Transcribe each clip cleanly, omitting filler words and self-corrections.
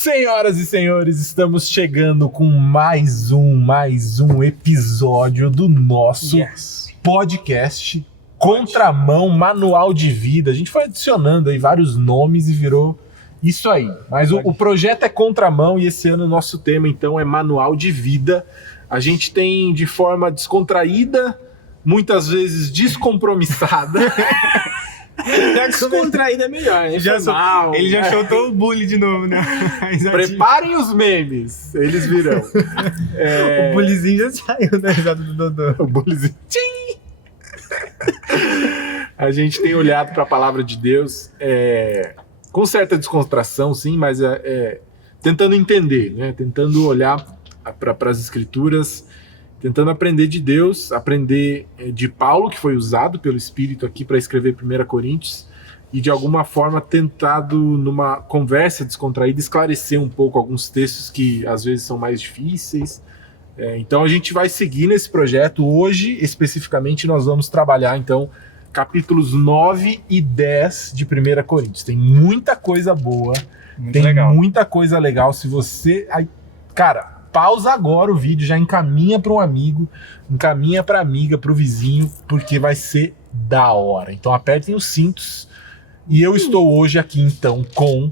Senhoras e senhores, estamos chegando com mais um episódio do nosso podcast Contramão Manual de Vida. A gente foi adicionando aí vários nomes e virou isso aí. Mas o projeto é Contramão e esse ano o nosso tema então é Manual de Vida. A gente tem de forma descontraída, muitas vezes descompromissada. Já descontraído é melhor, né? Ele já soltou o bullying de novo, né? Preparem os memes, eles virão. O bullyzinho já saiu da risada do Dodô. O bullyzinho. Tchim! A gente tem olhado para a palavra de Deus com certa descontração, sim, mas tentando entender, né? Tentando olhar para as escrituras, tentando aprender de Deus, aprender de Paulo, que foi usado pelo Espírito aqui para escrever 1 Coríntios, e de alguma forma tentado, numa conversa descontraída, esclarecer um pouco alguns textos que às vezes são mais difíceis. Então a gente vai seguir nesse projeto. Hoje, especificamente, nós vamos trabalhar, então, capítulos 9 e 10 de 1 Coríntios. Tem muita coisa boa, muita coisa legal. Se você... Cara... Pausa agora o vídeo, já encaminha para um amigo, encaminha para amiga, para o vizinho, porque vai ser da hora. Então apertem os cintos. E eu estou hoje aqui então com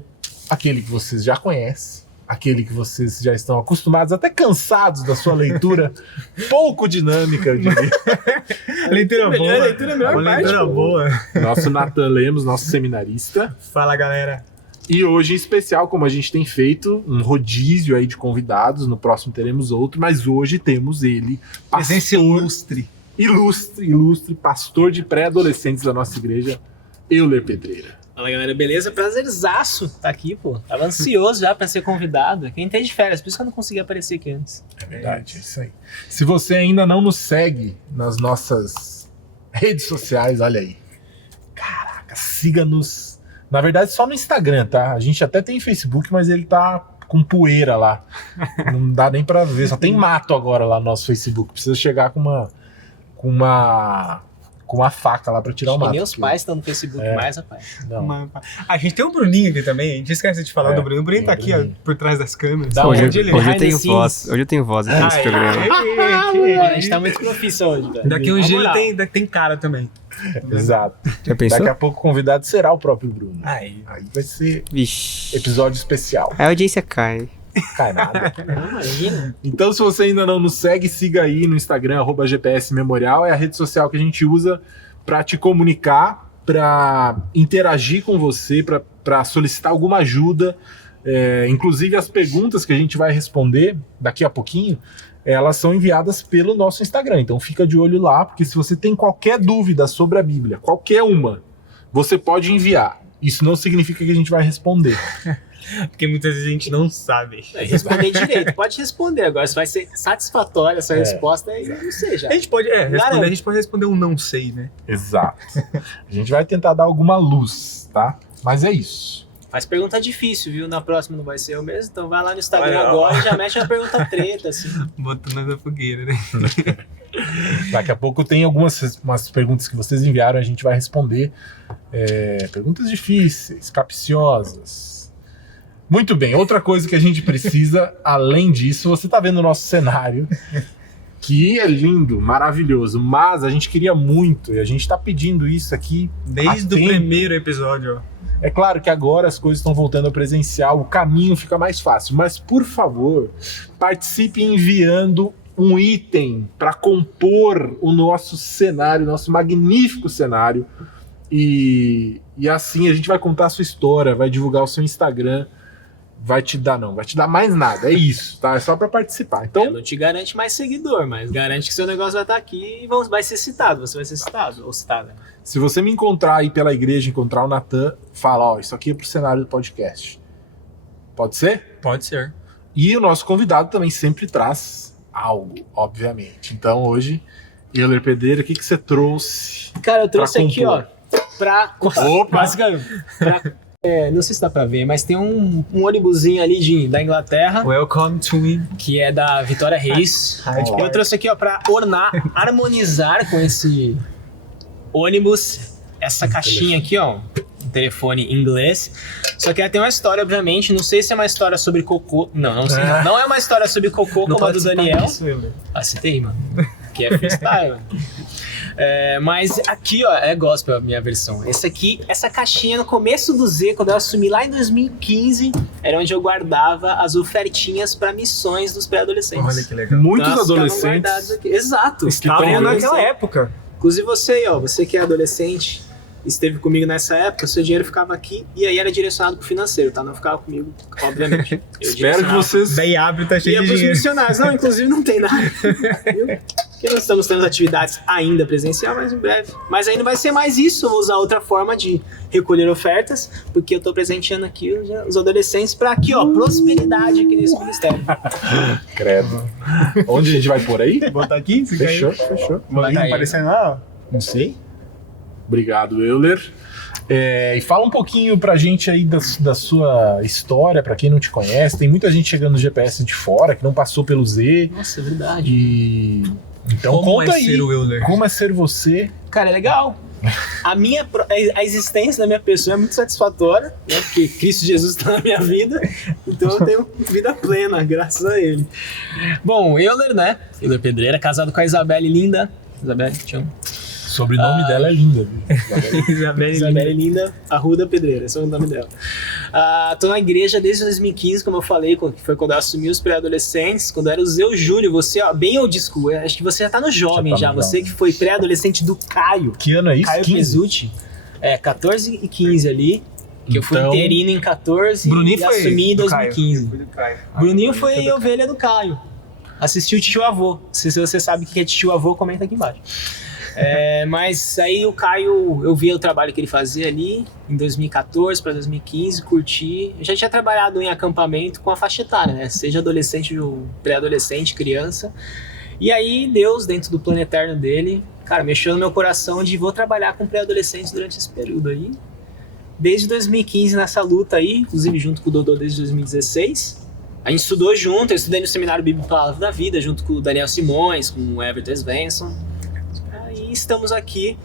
aquele que vocês já conhecem, aquele que vocês já estão acostumados, até cansados da sua leitura pouco dinâmica, eu diria. Leitura boa. Leitura melhor parte, leitura boa. Nosso Nathan Lemos, nosso seminarista. Fala, galera. E hoje, em especial, como a gente tem feito, um rodízio aí de convidados, no próximo teremos outro, mas hoje temos ele, presença ilustre, pastor de pré-adolescentes da nossa igreja, Euler Pedreira. Fala, galera, beleza? Prazerzaço tá aqui, pô. Tava ansioso já pra ser convidado. Quem tem de férias, por isso que eu não consegui aparecer aqui antes. É verdade, é isso aí. Se você ainda não nos segue nas nossas redes sociais, olha aí. Caraca, siga-nos. Na verdade, só no Instagram, tá? A gente até tem Facebook, mas ele tá com poeira lá. Não dá nem pra ver. Só tem mato agora lá no nosso Facebook. Precisa chegar com uma faca lá pra tirar o mato. E nem os pais estão no Facebook mais, rapaz. Não. A gente tem um Bruninho aqui também. A gente esquece de falar do Bruninho. O Bruninho tá aqui, ó, por trás das câmeras. Hoje eu tenho voz aqui nesse programa. A gente tá muito profissa hoje, velho. Daqui um dia ele tem cara também. Exato. Já pensou? Daqui a pouco o convidado será o próprio Bruno. Aí vai ser Vixe. episódio especial. A audiência cai. Cai nada. Imagina. Então, se você ainda não nos segue, siga aí no Instagram, @GPSmemorial. É a rede social que a gente usa para te comunicar, para interagir com você, para solicitar alguma ajuda. Inclusive, as perguntas que a gente vai responder daqui a pouquinho, elas são enviadas pelo nosso Instagram. Então, fica de olho lá, porque se você tem qualquer dúvida sobre a Bíblia, qualquer uma, você pode enviar. Isso não significa que a gente vai responder. Porque muitas vezes a gente não sabe. Responder direito. Pode responder agora. Se vai ser satisfatória essa resposta, aí não sei já. A gente pode responder um não sei, né? Exato. A gente vai tentar dar alguma luz, tá? Mas é isso. Faz pergunta difícil, viu? Na próxima não vai ser eu mesmo, então vai lá no Instagram agora e já mexe a pergunta treta, assim. Botando na fogueira, né? Daqui a pouco tem umas perguntas que vocês enviaram, a gente vai responder. Perguntas difíceis, capciosas. Muito bem, outra coisa que a gente precisa, além disso, você tá vendo o nosso cenário, que é lindo, maravilhoso, mas a gente queria muito, e a gente tá pedindo isso aqui desde o primeiro episódio, ó. É claro que agora as coisas estão voltando ao presencial, o caminho fica mais fácil, mas por favor, participe enviando um item para compor o nosso cenário, nosso magnífico cenário, e assim a gente vai contar a sua história, vai divulgar o seu Instagram, vai te dar mais nada, é isso, tá? É só para participar. Então, não te garante mais seguidor, mas garante que seu negócio vai estar aqui e vai ser citado, você vai ser citado ou citada. Se você me encontrar aí pela igreja, encontrar o Nathan, fala, isso aqui é pro cenário do podcast. Pode ser? Pode ser. E o nosso convidado também sempre traz algo, obviamente. Então hoje, Euler Pedreira, o que você trouxe? Cara, eu trouxe aqui, ó, Opa! não sei se dá pra ver, mas tem um ônibusinho ali da Inglaterra. Welcome to me. Que é da Vitória Reis. Eu trouxe aqui, ó, pra harmonizar com esse ônibus, essa caixinha aqui, ó, telefone inglês. Só que ela tem uma história, obviamente, não sei se é uma história sobre cocô. Não sei. Não é uma história sobre cocô como a do Daniel. Citei, mano. Que é freestyle, mano. Mas aqui, ó, é gospel a minha versão. Essa caixinha no começo do Z, quando eu assumi lá em 2015, era onde eu guardava as ofertinhas para missões dos pré-adolescentes. Olha que legal. Muitos adolescentes aqui. Exato. Estavam naquela época. Inclusive você aí, ó, você que é adolescente, esteve comigo nessa época, seu dinheiro ficava aqui e aí era direcionado pro financeiro, tá? Não ficava comigo, obviamente. Espero que vocês... Daí abre, tá cheio ia de pros dinheiro. missionários. Não, inclusive não tem nada. Viu? Porque nós estamos tendo atividades ainda presencial, mas em breve. Mas ainda vai ser mais isso, eu vou usar outra forma de recolher ofertas, porque eu tô presenteando aqui os adolescentes pra aqui, ó, prosperidade aqui nesse ministério. Credo. Onde a gente vai pôr aí? Botar aqui? Fechou. Vai aparecendo lá, ó. Não sei. Obrigado, Euler. E fala um pouquinho pra gente aí da sua história, pra quem não te conhece. Tem muita gente chegando no GPS de fora, que não passou pelo Z. Nossa, é verdade. Então Como conta é aí, ser o Euler? como é ser você? Cara, é legal. A existência da minha pessoa é muito satisfatória, né? Porque Cristo Jesus está na minha vida, então eu tenho vida plena, graças a Ele. Bom, Euler, né? Euler Pedreira, casado com a Isabelle linda. Isabelle, te amo. O sobrenome dela é linda, viu? Isabelle Linda Arruda Pedreira, esse é o nome dela. Tô na igreja desde 2015, como eu falei, que foi quando eu assumi os pré-adolescentes, quando era o Zeu Júlio, você, ó, bem old school, acho que você já tá no jovem já, você que foi pré-adolescente do Caio. Que ano é isso? Caio 15? Pizzuti, 14 e 15 ali, que eu fui Então, interino em 14 Bruninho e foi assumi em do 2015. Caio. Bruninho foi ovelha do Caio. Assistiu o Titio Avô. Se você sabe o que é Titio Avô, comenta aqui embaixo. Mas aí o Caio, eu vi o trabalho que ele fazia ali em 2014 para 2015, curti. Eu já tinha trabalhado em acampamento com a faixa etária, né? Seja adolescente, pré-adolescente, criança. E aí Deus, dentro do plano eterno dele, cara, mexeu no meu coração de vou trabalhar com pré-adolescentes durante esse período aí. Desde 2015 nessa luta aí, inclusive junto com o Dodô desde 2016. A gente estudou junto, eu estudei no Seminário Bíblico Palavra da Vida, junto com o Daniel Simões, com o Everton Svensson. E estamos aqui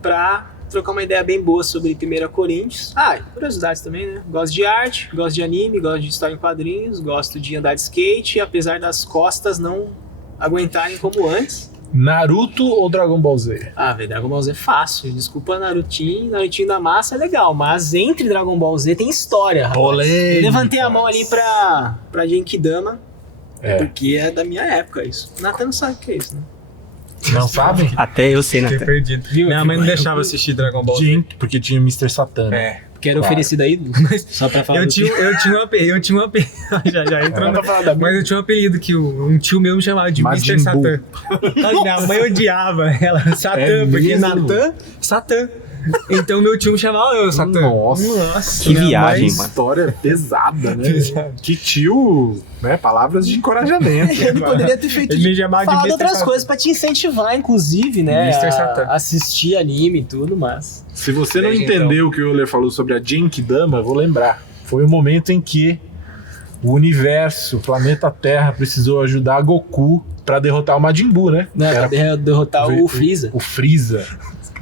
para trocar uma ideia bem boa sobre 1 Coríntios. Curiosidades também, né? Gosto de arte, gosto de anime, gosto de história em quadrinhos, gosto de andar de skate, apesar das costas não aguentarem como antes. Naruto ou Dragon Ball Z? Velho, Dragon Ball Z é fácil. Desculpa, Narutinho da massa é legal, mas entre Dragon Ball Z tem história, rapaz. Polêmica. Eu levantei a mão ali pra Genkidama, porque é da minha época isso. O Nathan não sabe o que é isso, né? Não sabe? Até eu sei, Fiquei Nathan. perdido. Minha mãe não deixava assistir Dragon Ball Z. Porque tinha o Mr. Satan. Que era oferecido aí, só pra falar. Eu tinha um apelido. já entrou. Mas eu tinha um apelido que um tio meu me chamava de Majin Mr. Satan. Minha mãe odiava ela, Satan, porque mesmo? Natan, Satan. Então meu tio me chamava Satan. Nossa, Que minha viagem, mãe- mano. história pesada, né? Pesado. Que tio, né? Palavras de encorajamento. Ele poderia ter feito Ele me chamava de falado Mr. outras Satan. coisas pra te incentivar, inclusive, né? Mr. Satan. Assistir anime e tudo, mas... Se você não Desde entendeu o que o Euler falou sobre a Genkidama, eu vou lembrar. Foi o momento em que o universo, o planeta Terra, precisou ajudar Goku pra derrotar o Majin Buu, né? Né, pra derrotar o Freeza. O Freeza.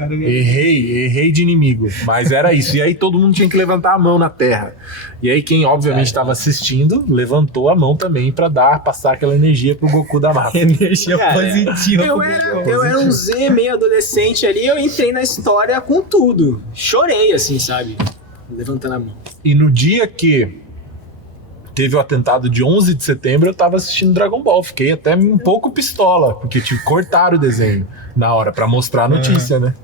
Errei de inimigo, mas era isso. E aí todo mundo tinha que levantar a mão na terra. E aí quem obviamente estava assistindo, levantou a mão também pra passar aquela energia pro Goku da massa. Energia Cara, positiva. Eu era um Z meio adolescente ali, eu entrei na história com tudo. Chorei, assim, sabe? Levantando a mão. E no dia que teve o atentado de 11 de setembro, eu tava assistindo Dragon Ball. Fiquei até um pouco pistola, porque cortaram o desenho na hora pra mostrar a notícia, né?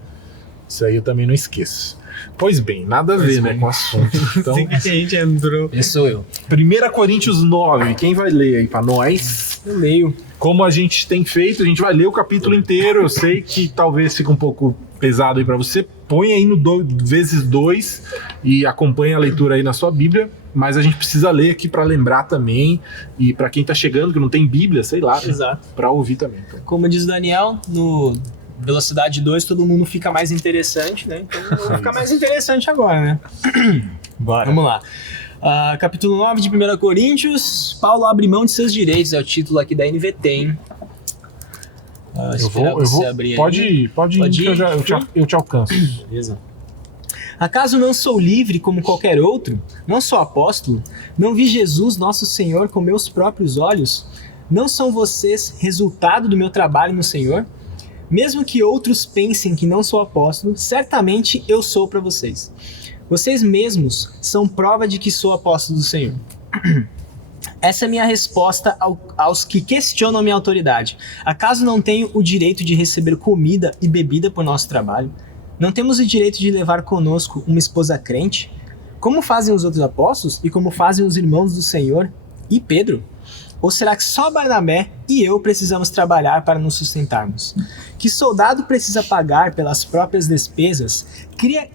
Isso aí eu também não esqueço. Pois bem, nada a ver, né, com o assunto. Então, Assim que a gente entrou. Esse sou eu. 1 Coríntios 9, quem vai ler aí pra nós? Eu leio. Como a gente tem feito, a gente vai ler o capítulo inteiro. Eu sei que talvez fique um pouco pesado aí pra você. Põe aí no vezes 2 e acompanha a leitura aí na sua Bíblia. Mas a gente precisa ler aqui pra lembrar também. E pra quem tá chegando, que não tem Bíblia, sei lá, né, Exato. pra ouvir também. Então, Como diz o Daniel, no Velocidade 2 todo mundo fica mais interessante, né? Então eu vou ficar mais interessante agora, né? Bora. Vamos lá. Capítulo 9 de 1 Coríntios. Paulo abre mão de seus direitos, é o título aqui da NVT, hein? eu vou abrir aí. pode ir Pode que ir? eu te alcanço. Beleza. Acaso não sou livre como qualquer outro? Não sou apóstolo? Não vi Jesus, nosso Senhor, com meus próprios olhos? Não são vocês resultado do meu trabalho no Senhor? Mesmo que outros pensem que não sou apóstolo, certamente eu sou para vocês. Vocês mesmos são prova de que sou apóstolo do Senhor. Essa é a minha resposta aos que questionam minha autoridade. Acaso não tenho o direito de receber comida e bebida por nosso trabalho? Não temos o direito de levar conosco uma esposa crente? Como fazem os outros apóstolos e como fazem os irmãos do Senhor e Pedro? Ou será que só Barnabé e eu precisamos trabalhar para nos sustentarmos? Que soldado precisa pagar pelas próprias despesas?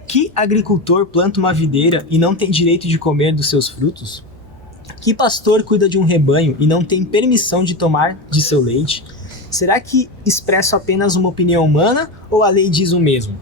Que agricultor planta uma videira e não tem direito de comer dos seus frutos? Que pastor cuida de um rebanho e não tem permissão de tomar de seu leite? Será que expresso apenas uma opinião humana ou a lei diz o mesmo?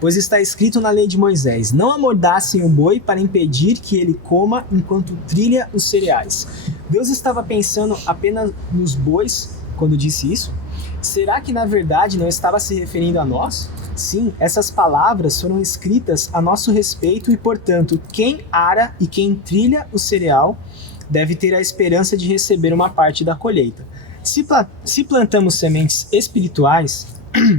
Pois está escrito na lei de Moisés: não amordaçem o boi para impedir que ele coma enquanto trilha os cereais. Deus estava pensando apenas nos bois quando disse isso? Será que na verdade não estava se referindo a nós? Sim, essas palavras foram escritas a nosso respeito e, portanto, quem ara e quem trilha o cereal deve ter a esperança de receber uma parte da colheita. Se plantamos sementes espirituais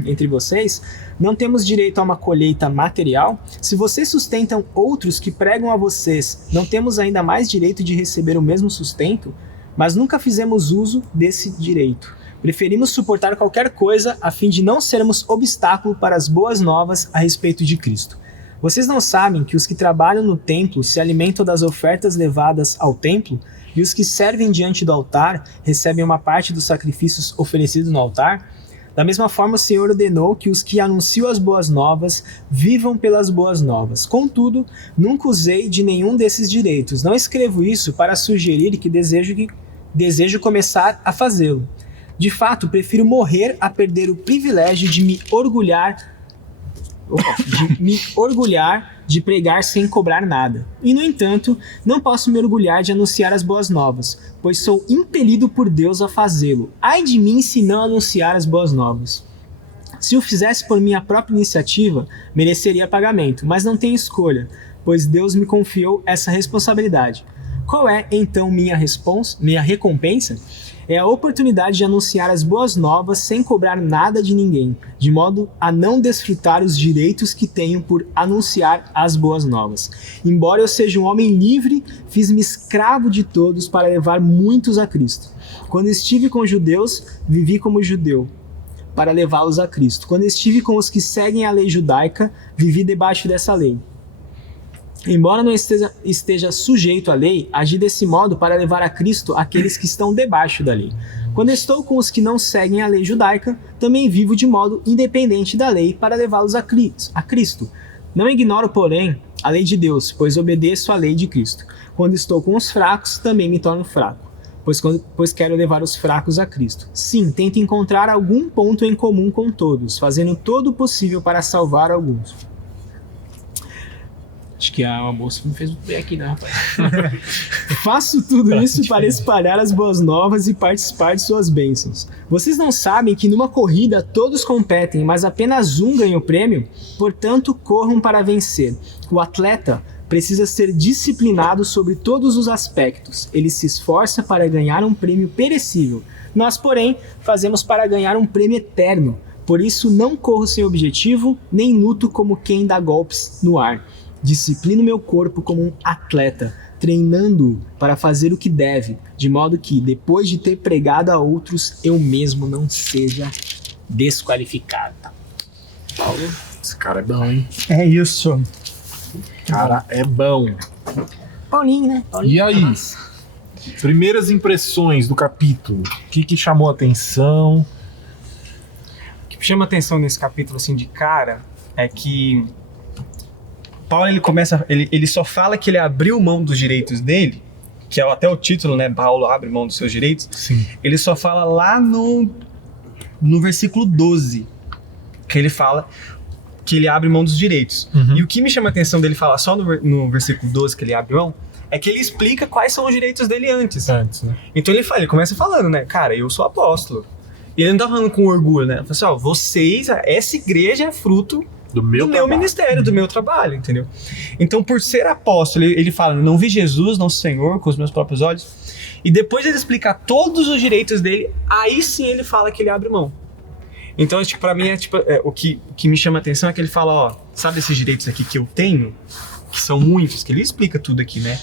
entre vocês, não temos direito a uma colheita material? Se vocês sustentam outros que pregam a vocês, não temos ainda mais direito de receber o mesmo sustento? Mas nunca fizemos uso desse direito. Preferimos suportar qualquer coisa a fim de não sermos obstáculo para as boas novas a respeito de Cristo. Vocês não sabem que os que trabalham no templo se alimentam das ofertas levadas ao templo e os que servem diante do altar recebem uma parte dos sacrifícios oferecidos no altar? Da mesma forma, o Senhor ordenou que os que anunciam as boas novas vivam pelas boas novas. Contudo, nunca usei de nenhum desses direitos. Não escrevo isso para sugerir que desejo começar a fazê-lo. De fato, prefiro morrer a perder o privilégio de me orgulhar de pregar sem cobrar nada. E, no entanto, não posso me orgulhar de anunciar as boas novas, pois sou impelido por Deus a fazê-lo. Ai de mim se não anunciar as boas novas. Se o fizesse por minha própria iniciativa, mereceria pagamento, mas não tenho escolha, pois Deus me confiou essa responsabilidade. Qual é, então, minha recompensa? É a oportunidade de anunciar as boas novas sem cobrar nada de ninguém, de modo a não desfrutar os direitos que tenho por anunciar as boas novas. Embora eu seja um homem livre, fiz-me escravo de todos para levar muitos a Cristo. Quando estive com judeus, vivi como judeu, para levá-los a Cristo. Quando estive com os que seguem a lei judaica, vivi debaixo dessa lei. Embora não esteja sujeito à lei, agi desse modo para levar a Cristo aqueles que estão debaixo da lei. Quando estou com os que não seguem a lei judaica, também vivo de modo independente da lei para levá-los a Cristo. Não ignoro, porém, a lei de Deus, pois obedeço à lei de Cristo. Quando estou com os fracos, também me torno fraco, pois quero levar os fracos a Cristo. Sim, tento encontrar algum ponto em comum com todos, fazendo todo o possível para salvar alguns. Acho que a moça me fez bem aqui, né, rapaz? Faço tudo isso para espalhar as boas novas e participar de suas bênçãos. Vocês não sabem que numa corrida todos competem, mas apenas um ganha o prêmio? Portanto, corram para vencer. O atleta precisa ser disciplinado sobre todos os aspectos. Ele se esforça para ganhar um prêmio perecível. Nós, porém, fazemos para ganhar um prêmio eterno. Por isso, não corro sem objetivo, nem luto como quem dá golpes no ar. Disciplino meu corpo como um atleta, treinando-o para fazer o que deve, de modo que, depois de ter pregado a outros, eu mesmo não seja desqualificado. Paulo, esse cara é bom, hein? É isso. Cara, é bom. Paulinho, né? Paulinho. E aí? Primeiras impressões do capítulo. O que chamou a atenção? O que chama a atenção nesse capítulo, assim, de cara, é que Paulo, ele só fala que ele abriu mão dos direitos dele, que é até o título, né? Paulo abre mão dos seus direitos. Sim. Ele só fala lá no versículo 12, que ele fala que ele abre mão dos direitos. Uhum. E o que me chama a atenção dele falar só no versículo 12 que ele abre mão, é que ele explica quais são os direitos dele antes. Né? Então ele começa falando, né? Cara, eu sou apóstolo. E ele não tá falando com orgulho, né? Ele fala assim, ó, essa igreja é fruto do meu ministério, do meu trabalho, entendeu? Então, por ser apóstolo, ele fala, não vi Jesus, não Senhor, com os meus próprios olhos. E depois ele explicar todos os direitos dele, aí sim ele fala que ele abre mão. Então, tipo, pra mim, o que me chama a atenção é que ele fala, ó, sabe esses direitos aqui que eu tenho? Que são muitos, que ele explica tudo aqui, né?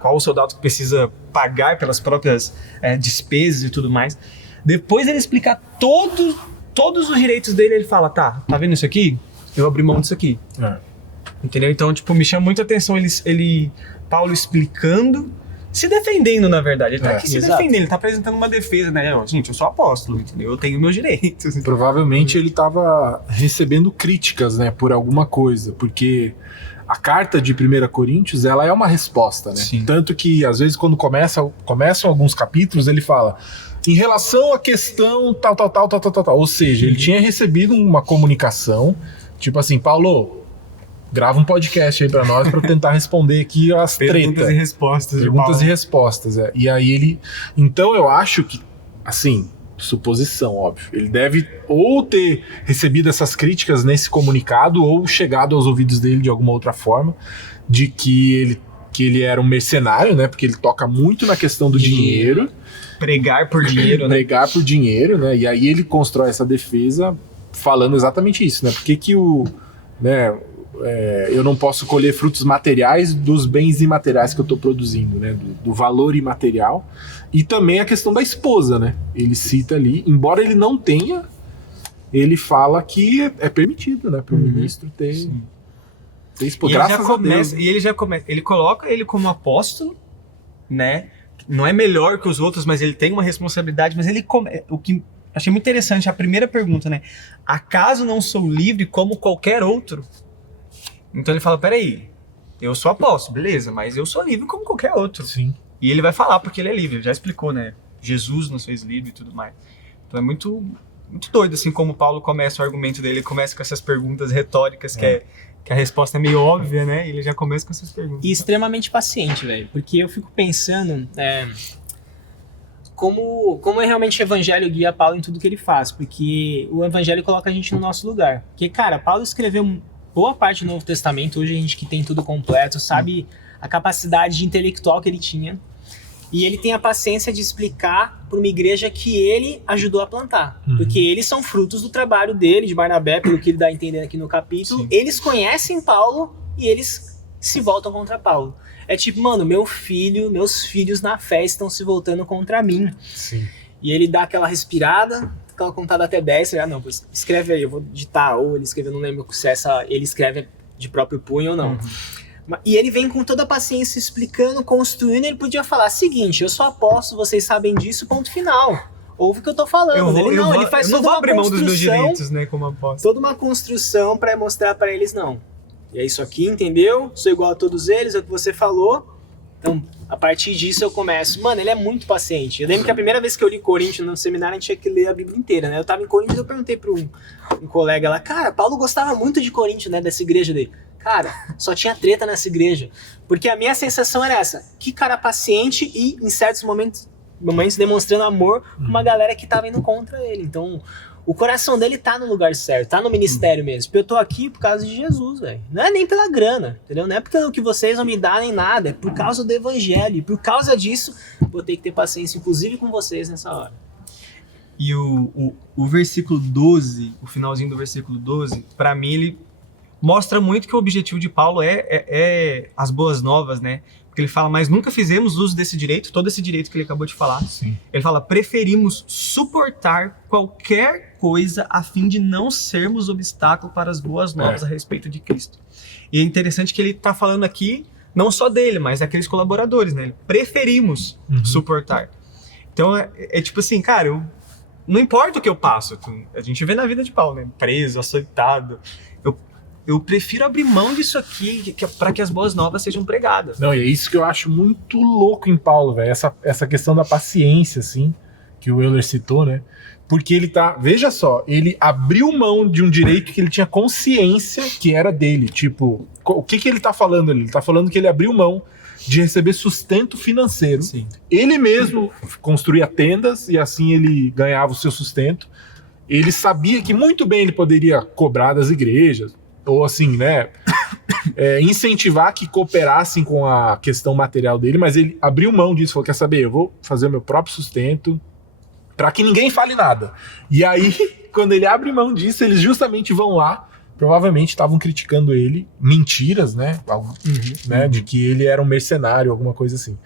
Qual o soldado que precisa pagar pelas próprias despesas e tudo mais. Depois ele explicar todos os direitos dele, ele fala, tá vendo isso aqui? Eu abri mão disso aqui. Entendeu? Então, tipo, me chama muita atenção Paulo explicando, se defendendo, na verdade. Ele tá aqui se defendendo, ele tá apresentando uma defesa, né? Gente, eu sou apóstolo, entendeu? Eu tenho meus direitos. Provavelmente ele tava recebendo críticas, né, por alguma coisa, porque a carta de 1 Coríntios, ela é uma resposta, né? Sim. Tanto que, às vezes, quando começam alguns capítulos, ele fala, em relação à questão tal. Ou seja, ele tinha recebido uma comunicação, tipo assim, Paulo, grava um podcast aí pra nós pra eu tentar responder aqui as tretas. Perguntas e respostas. Perguntas e respostas, E aí ele... Então eu acho que, assim, suposição, óbvio, ele deve ou ter recebido essas críticas nesse comunicado ou chegado aos ouvidos dele de alguma outra forma, de que ele era um mercenário, né? Porque ele toca muito na questão do dinheiro. Pregar por dinheiro, né? Pregar por dinheiro, né? E aí ele constrói essa defesa falando exatamente isso, né? Porque que eu não posso colher frutos materiais dos bens imateriais que eu estou produzindo, né? Do valor imaterial. E também a questão da esposa, né? Ele cita ali, embora ele não tenha, ele fala que é permitido, né? Para o ministro ter esposa. Graças a Deus. E ele já começa, ele coloca ele como apóstolo, né? Não é melhor que os outros, mas ele tem uma responsabilidade, mas o que achei muito interessante, a primeira pergunta, né? Acaso não sou livre como qualquer outro? Então ele fala, peraí, eu sou apóstolo, beleza, mas eu sou livre como qualquer outro. Sim. E ele vai falar porque ele é livre, ele já explicou, né? Jesus nos fez livre e tudo mais. Então é muito, muito doido, assim, como Paulo começa o argumento dele, ele começa com essas perguntas retóricas, que a resposta é meio óbvia, né? E ele já começa com essas perguntas. E extremamente paciente, velho, porque eu fico pensando como é realmente o evangelho guia Paulo em tudo que ele faz, porque o evangelho coloca a gente no nosso lugar. Porque, cara, Paulo escreveu boa parte do Novo Testamento, hoje a gente que tem tudo completo, sabe a capacidade intelectual que ele tinha, e ele tem a paciência de explicar para uma igreja que ele ajudou a plantar, porque eles são frutos do trabalho dele, de Barnabé, pelo que ele dá a entender aqui no capítulo. Sim. Eles conhecem Paulo e eles se voltam contra Paulo. É tipo, mano, meus filhos na fé estão se voltando contra mim. Sim. E ele dá aquela respirada, aquela contada até 10, não, escreve aí, eu vou digitar, ou ele escreve, eu não lembro se ele escreve de próprio punho ou não. E ele vem com toda a paciência explicando, construindo, ele podia falar, seguinte, eu sou apóstolo, vocês sabem disso, ponto final. Ouve o que eu tô falando. Ele faz toda uma construção, dos meus direitos, né, como apóstolo. Toda uma construção para mostrar para eles, não. E é isso aqui, entendeu? Sou igual a todos eles, é o que você falou. Então, a partir disso eu começo. Mano, ele é muito paciente. Eu lembro que a primeira vez que eu li Coríntios no seminário, a gente tinha que ler a Bíblia inteira, né? Eu tava em Coríntios e eu perguntei para um colega lá, cara, Paulo gostava muito de Coríntios, né, dessa igreja dele. Cara, só tinha treta nessa igreja. Porque a minha sensação era essa. Que cara paciente e, em certos momentos demonstrando amor com uma galera que tava indo contra ele. Então, o coração dele tá no lugar certo, tá no ministério mesmo. Eu tô aqui por causa de Jesus, velho. Não é nem pela grana, entendeu? Não é pelo que vocês vão me dar nem nada. É por causa do evangelho. E por causa disso, vou ter que ter paciência, inclusive com vocês nessa hora. E o versículo 12, o finalzinho do versículo 12, pra mim ele mostra muito que o objetivo de Paulo é as boas novas, né? Porque ele fala, mas nunca fizemos uso desse direito, todo esse direito que ele acabou de falar. Sim. Ele fala, preferimos suportar qualquer coisa a fim de não sermos obstáculo para as boas novas a respeito de Cristo. E é interessante que ele está falando aqui, não só dele, mas daqueles colaboradores, né? Preferimos suportar. Então, é tipo assim, cara, não importa o que eu passo, a gente vê na vida de Paulo, né? Preso, açoitado. Eu prefiro abrir mão disso aqui para que as boas novas sejam pregadas. Não, e é isso que eu acho muito louco em Paulo, velho. Essa questão da paciência, assim, que o Euler citou, né? Porque ele tá... Veja só, ele abriu mão de um direito que ele tinha consciência que era dele. Tipo, o que ele tá falando ali? Ele tá falando que ele abriu mão de receber sustento financeiro. Sim. Ele mesmo construía tendas e assim ele ganhava o seu sustento. ele sabia que muito bem ele poderia cobrar das igrejas, ou assim, né, incentivar que cooperassem com a questão material dele, mas ele abriu mão disso, falou, quer saber, eu vou fazer o meu próprio sustento, para que ninguém fale nada. E aí, quando ele abre mão disso, eles justamente vão lá, provavelmente estavam criticando ele, mentiras, né, de que ele era um mercenário, alguma coisa assim.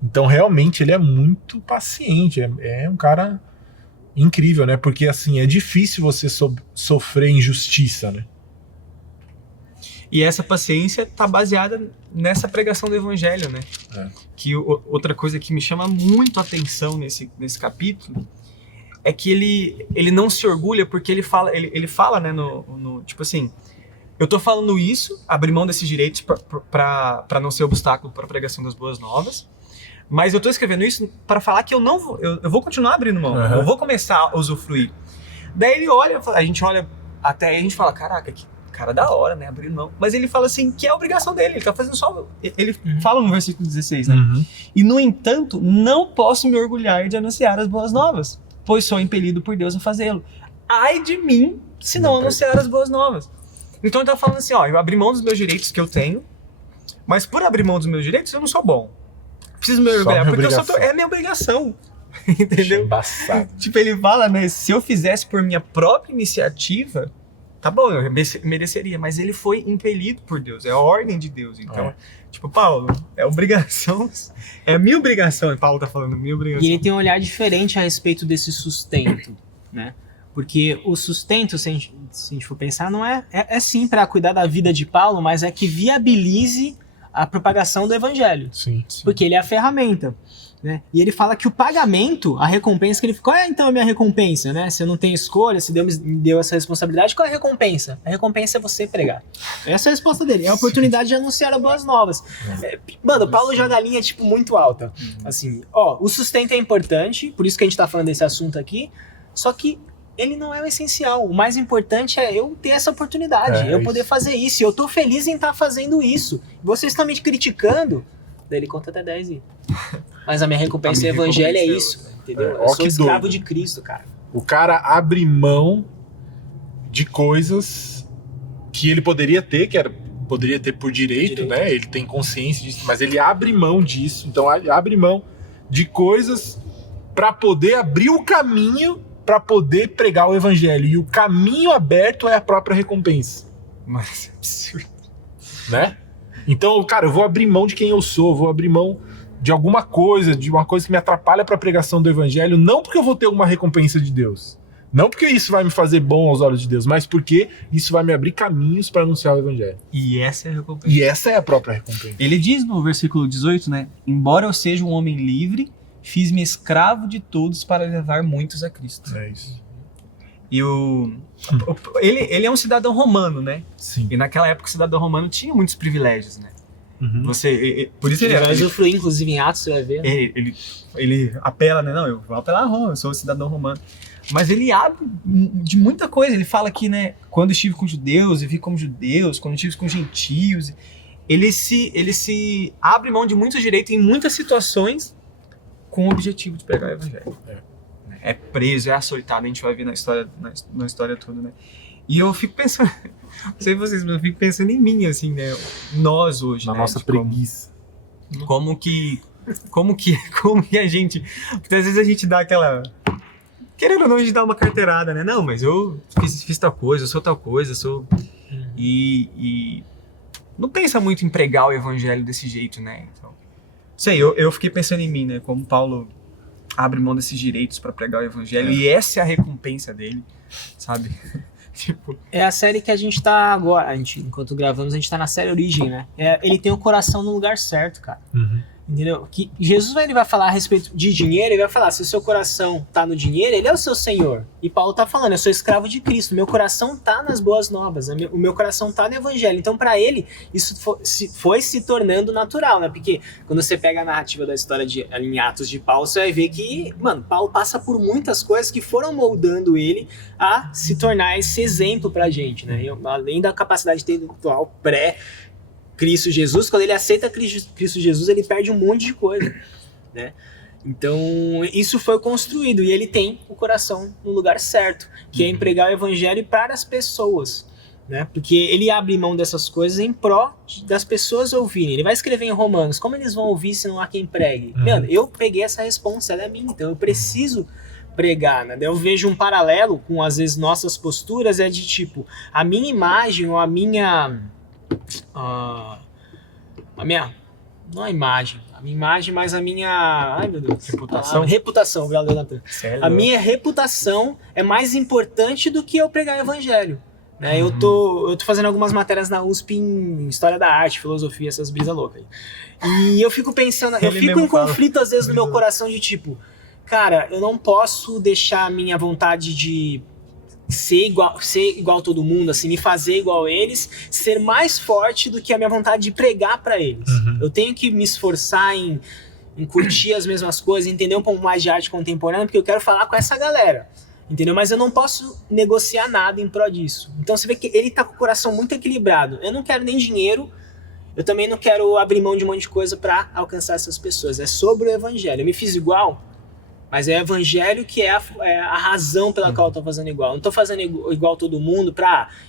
Então, realmente, ele é muito paciente, é um cara incrível, né, porque, assim, é difícil você sofrer injustiça, né. E essa paciência tá baseada nessa pregação do evangelho, né? Que outra coisa que me chama muito a atenção nesse capítulo é que ele não se orgulha porque ele fala, né, tipo assim, eu tô falando isso, abrir mão desses direitos para não ser obstáculo para a pregação das boas novas, mas eu tô escrevendo isso para falar que eu vou continuar abrindo mão, eu vou começar a usufruir. Daí ele olha, a gente olha até aí, a gente fala, caraca, que cara da hora, né, abrindo mão. Mas ele fala assim, que é a obrigação dele, ele tá fazendo só... Ele fala no versículo 16, né? E, no entanto, não posso me orgulhar de anunciar as boas novas, pois sou impelido por Deus a fazê-lo. Ai de mim, se não anunciar as boas novas. Então ele tá falando assim, ó, eu abri mão dos meus direitos que eu tenho, mas por abrir mão dos meus direitos, eu não sou bom. Preciso me orgulhar, porque é minha obrigação. Entendeu? Embaçado. Tipo, ele fala, né, se eu fizesse por minha própria iniciativa... Tá bom, eu mereceria, mas ele foi impelido por Deus, é a ordem de Deus. Então, tipo, Paulo, é obrigação, é a minha obrigação, e Paulo tá falando, minha obrigação. E ele tem um olhar diferente a respeito desse sustento, né? Porque o sustento, se a gente for pensar, não é sim para cuidar da vida de Paulo, mas é que viabilize a propagação do evangelho. Sim. Porque ele é a ferramenta. Né? E ele fala que o pagamento, a recompensa que ele ficou, qual é então a minha recompensa, né? Se eu não tenho escolha, se Deus me deu essa responsabilidade, qual é a recompensa? A recompensa é você pregar. Essa é a resposta dele, é a oportunidade de anunciar as boas novas. Mano, Paulo joga a linha, tipo, muito alta. Assim, o sustento é importante, por isso que a gente tá falando desse assunto aqui, só que ele não é o essencial. O mais importante é eu ter essa oportunidade, eu poder fazer isso. E eu tô feliz em estar fazendo isso. Vocês estão me criticando, daí ele conta até 10 e... Mas a minha recompensa em evangelho é isso, entendeu? Eu sou escravo de Cristo, cara. O cara abre mão de coisas que ele poderia ter, poderia ter por direito, né? Ele tem consciência disso, mas ele abre mão disso. Então, abre mão de coisas para poder abrir o caminho para poder pregar o evangelho. E o caminho aberto é a própria recompensa. Mas é absurdo. Né? Então, cara, eu vou abrir mão de quem eu sou, vou abrir mão de alguma coisa, de uma coisa que me atrapalha para a pregação do evangelho, não porque eu vou ter uma recompensa de Deus, não porque isso vai me fazer bom aos olhos de Deus, mas porque isso vai me abrir caminhos para anunciar o evangelho. E essa é a recompensa. E essa é a própria recompensa. Ele diz no versículo 18, né? Embora eu seja um homem livre, fiz-me escravo de todos para levar muitos a Cristo. É isso. E ele é um cidadão romano, né? Sim. E naquela época o cidadão romano tinha muitos privilégios, né? Por isso ele vai usufruir, inclusive em Atos, você vai ver. Né? Ele apela, né? Não, eu vou apelar a Roma, eu sou um cidadão romano. Mas ele abre de muita coisa. Ele fala aqui, né? Quando estive com judeus, eu vi como judeus. Quando estive com gentios. Ele se abre mão de muitos direitos em muitas situações com o objetivo de pregar o evangelho. É preso, é açoitado. A gente vai ver na história toda, né? E eu fico pensando, não sei vocês, mas eu fico pensando em mim, assim, né? Nós hoje, na né? nossa preguiça. Como que a gente... Porque às vezes a gente dá aquela... Querendo ou não, a gente dá uma carteirada, né? Não, mas eu fiz tal coisa, eu sou tal coisa, eu sou... E não pensa muito em pregar o evangelho desse jeito, né? Então, sei, eu fiquei pensando em mim, né? Como Paulo abre mão desses direitos para pregar o evangelho, e essa é a recompensa dele, sabe? Tipo... É a série que a gente tá agora, enquanto gravamos, a gente tá na série Origem, né? Ele tem o coração no lugar certo, cara. Entendeu? Que Jesus ele vai falar a respeito de dinheiro, ele vai falar, se o seu coração tá no dinheiro, ele é o seu senhor. E Paulo tá falando, eu sou escravo de Cristo, meu coração tá nas boas novas, o meu coração tá no evangelho. Então pra ele, isso foi se tornando natural, né? Porque quando você pega a narrativa da história em Atos de Paulo, você vai ver que, mano, Paulo passa por muitas coisas que foram moldando ele a se tornar esse exemplo pra gente, né? E, além da capacidade intelectual Cristo Jesus, quando ele aceita Cristo Jesus, ele perde um monte de coisa, né? Então, isso foi construído e ele tem o coração no lugar certo, que é empregar o evangelho para as pessoas, né? Porque ele abre mão dessas coisas em pró das pessoas ouvirem. Ele vai escrever em Romanos, como eles vão ouvir se não há quem pregue? Mano, eu peguei essa responsa, ela é minha, então eu preciso pregar, né? Eu vejo um paralelo com, às vezes, nossas posturas, é de tipo, a minha imagem ou a minha... não a imagem, mas a minha... Ai, meu Deus. Reputação, obrigado, Nathan. A minha reputação é mais importante do que eu pregar o evangelho. Né? Eu tô fazendo algumas matérias na USP em História da Arte, Filosofia, essas brisas loucas. E eu fico pensando, eu fico em conflito às vezes no meu coração de tipo, cara, eu não posso deixar a minha vontade de ser igual a todo mundo, assim, me fazer igual a eles, ser mais forte do que a minha vontade de pregar para eles. Eu tenho que me esforçar em curtir as mesmas coisas, entender um pouco mais de arte contemporânea, porque eu quero falar com essa galera, entendeu? Mas eu não posso negociar nada em prol disso. Então você vê que ele tá com o coração muito equilibrado. Eu não quero nem dinheiro, eu também não quero abrir mão de um monte de coisa para alcançar essas pessoas. É sobre o evangelho. Eu me fiz igual, mas é o evangelho que é a razão pela qual eu tô fazendo igual. Eu não tô fazendo igual todo mundo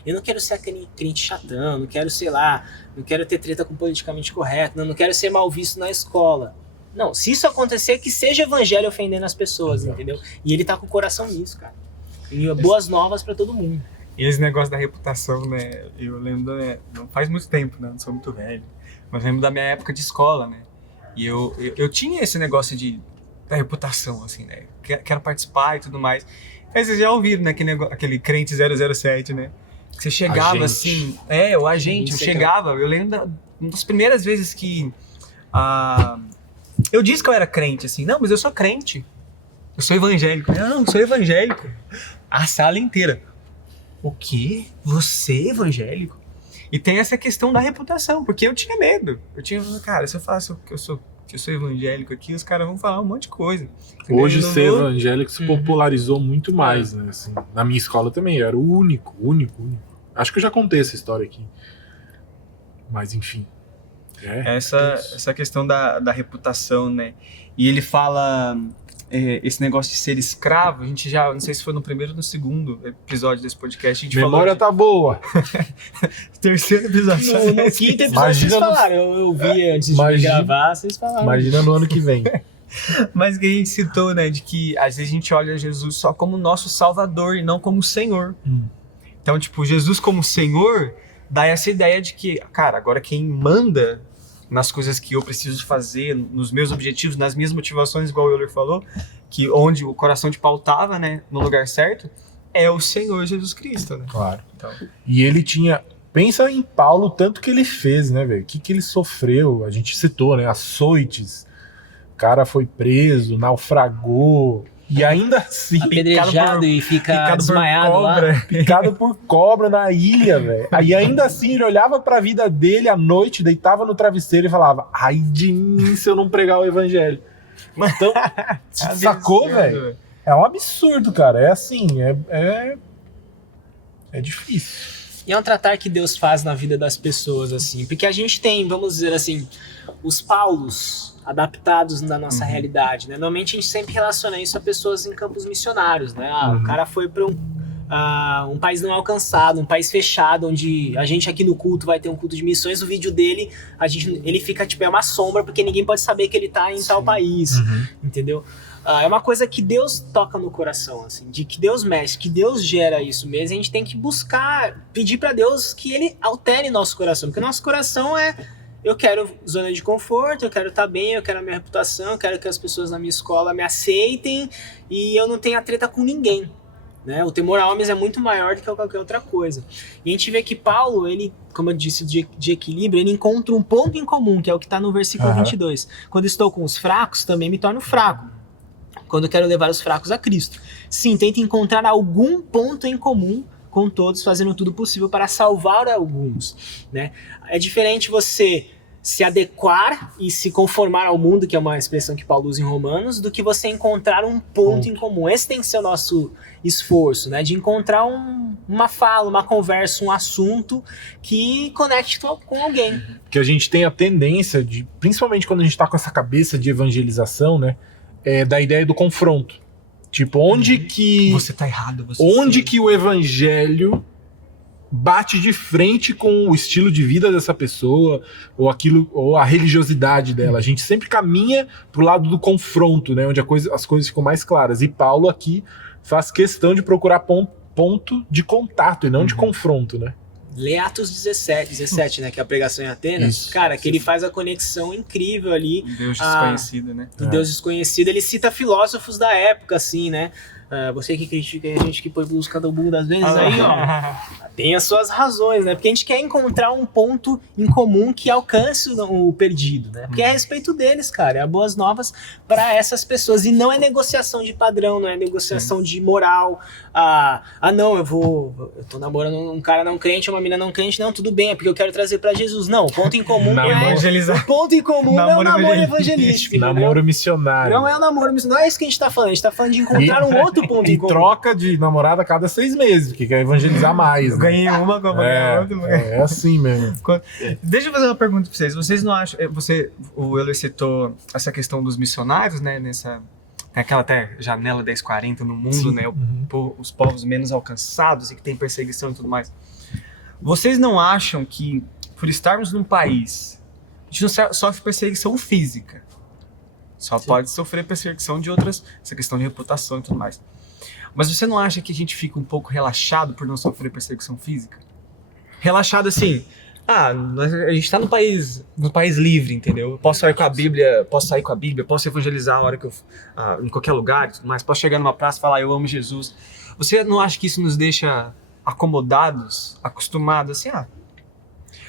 eu não quero ser aquele crente chatão, não quero, sei lá, não quero ter treta com o politicamente correto, não quero ser mal visto na escola. Não, se isso acontecer, que seja evangelho ofendendo as pessoas, entendeu? E ele tá com o coração nisso, cara. E boas novas pra todo mundo. E esse negócio da reputação, né? Eu lembro, não faz muito tempo, né? Não sou muito velho. Mas lembro da minha época de escola, né? E eu tinha esse negócio da reputação, assim, né? Quero participar e tudo mais. Aí vocês já ouviram, né? Aquele crente 007, né? Que você chegava assim... o agente. Eu chegava, eu lembro uma das primeiras vezes que... eu disse que eu era crente, assim. Não, mas eu sou crente. Eu sou evangélico. Não, sou evangélico. A sala inteira. O quê? Você é evangélico? E tem essa questão da reputação, porque eu tinha medo. Eu tinha, cara, se eu faço que eu sou evangélico aqui, os caras vão falar um monte de coisa. Hoje ser evangélico se popularizou muito mais, né? Assim, na minha escola também, eu era o único. Acho que eu já contei essa história aqui. Mas enfim. Essa questão da reputação, né? E ele fala esse negócio de ser escravo. A gente já, não sei se foi no primeiro ou no segundo episódio desse podcast, a gente memória tá boa. Terceiro episódio. No quinto episódio vocês falaram. Eu vi antes de gravar, vocês falaram. Imagina no ano que vem. Mas que a gente citou, né? De que às vezes a gente olha Jesus só como nosso Salvador e não como Senhor. Então, tipo, Jesus como Senhor dá essa ideia de que, cara, agora quem manda nas coisas que eu preciso fazer, nos meus objetivos, nas minhas motivações, igual o Euler falou, que onde o coração de Paulo estava, né, no lugar certo, é o Senhor Jesus Cristo, né? Claro. Então. E ele tinha... Pensa em Paulo, tanto que ele fez, né, velho? O que ele sofreu? A gente citou, né? Açoites. O cara foi preso, naufragou... E ainda assim... Apedrejado e fica desmaiado lá. Picado por cobra na ilha, velho. E ainda assim ele olhava pra vida dele à noite, deitava no travesseiro e falava: ai de mim se eu não pregar o evangelho. Então, sacou, velho? É um absurdo, cara. É assim, é difícil. E é um tratar que Deus faz na vida das pessoas, assim. Porque a gente tem, vamos dizer assim, os Paulos adaptados na nossa realidade, né? Normalmente a gente sempre relaciona isso a pessoas em campos missionários, né? O cara foi para um país não alcançado, um país fechado, onde a gente aqui no culto vai ter um culto de missões, o vídeo dele, ele fica, tipo, é uma sombra, porque ninguém pode saber que ele tá em tal país, entendeu? É uma coisa que Deus toca no coração, assim, de que Deus mexe, que Deus gera isso mesmo, a gente tem que buscar, pedir para Deus que ele altere nosso coração, porque nosso coração eu quero zona de conforto, eu quero estar bem, eu quero a minha reputação, eu quero que as pessoas na minha escola me aceitem e eu não tenha treta com ninguém, né? O temor a homens é muito maior do que qualquer outra coisa. E a gente vê que Paulo, ele, como eu disse, de equilíbrio, ele encontra um ponto em comum, que é o que está no versículo 22. Quando estou com os fracos, também me torno fraco. Quando eu quero levar os fracos a Cristo. Sim, tenta encontrar algum ponto em comum com todos, fazendo tudo possível para salvar alguns, né? É diferente você se adequar e se conformar ao mundo, que é uma expressão que Paulo usa em Romanos, do que você encontrar um ponto em comum. Esse tem que ser o nosso esforço, né? De encontrar uma fala, uma conversa, um assunto que conecte com alguém. Porque a gente tem a tendência de, principalmente quando a gente está com essa cabeça de evangelização, né? da ideia do confronto. Tipo, onde que... Você tá errado. Onde que o evangelho bate de frente com o estilo de vida dessa pessoa, ou a religiosidade dela. A gente sempre caminha pro lado do confronto, né? Onde as coisas ficam mais claras. E Paulo aqui faz questão de procurar ponto de contato e não de confronto, né? Lê Atos 17, né? Que é a pregação em Atenas. Isso. Cara, que ele faz a conexão incrível ali. Deus desconhecido, né? Do Deus desconhecido. Ele cita filósofos da época, assim, né? Você que critica a gente que põe busca do mundo às vezes aí, ó. Tem as suas razões, né? Porque a gente quer encontrar um ponto em comum que alcance o perdido, né? Porque é a respeito deles, cara. É boas novas para essas pessoas. E não é negociação de padrão, não é negociação de moral. Não, eu tô namorando um cara não crente, uma menina não crente. Não, tudo bem, é porque eu quero trazer para Jesus. Não, o ponto em comum evangelizar. O ponto em comum é o namoro evangelístico. Namoro missionário. Não é o namoro missionário. Não é isso que a gente tá falando. A gente tá falando de encontrar um outro ponto em comum. E troca de namorada a cada 6 meses, porque quer evangelizar mais. Né? Ganhei uma, como ganhei outra. É assim mesmo. Deixa eu fazer uma pergunta pra vocês. Vocês não acham... O Euler citou essa questão dos missionários, né? Tem aquela até janela 1040 no mundo, Sim. né? Os povos menos alcançados e que tem perseguição e tudo mais. Vocês não acham que, por estarmos num país, a gente não sofre perseguição física? Só pode sofrer perseguição de outras, essa questão de reputação e tudo mais. Mas você não acha que a gente fica um pouco relaxado por não sofrer perseguição física? Relaxado assim, a gente tá no país livre, entendeu? Eu posso sair com a Bíblia, posso evangelizar a hora que em qualquer lugar e tudo mais, posso chegar numa praça e falar, eu amo Jesus. Você não acha que isso nos deixa acomodados, acostumados, assim,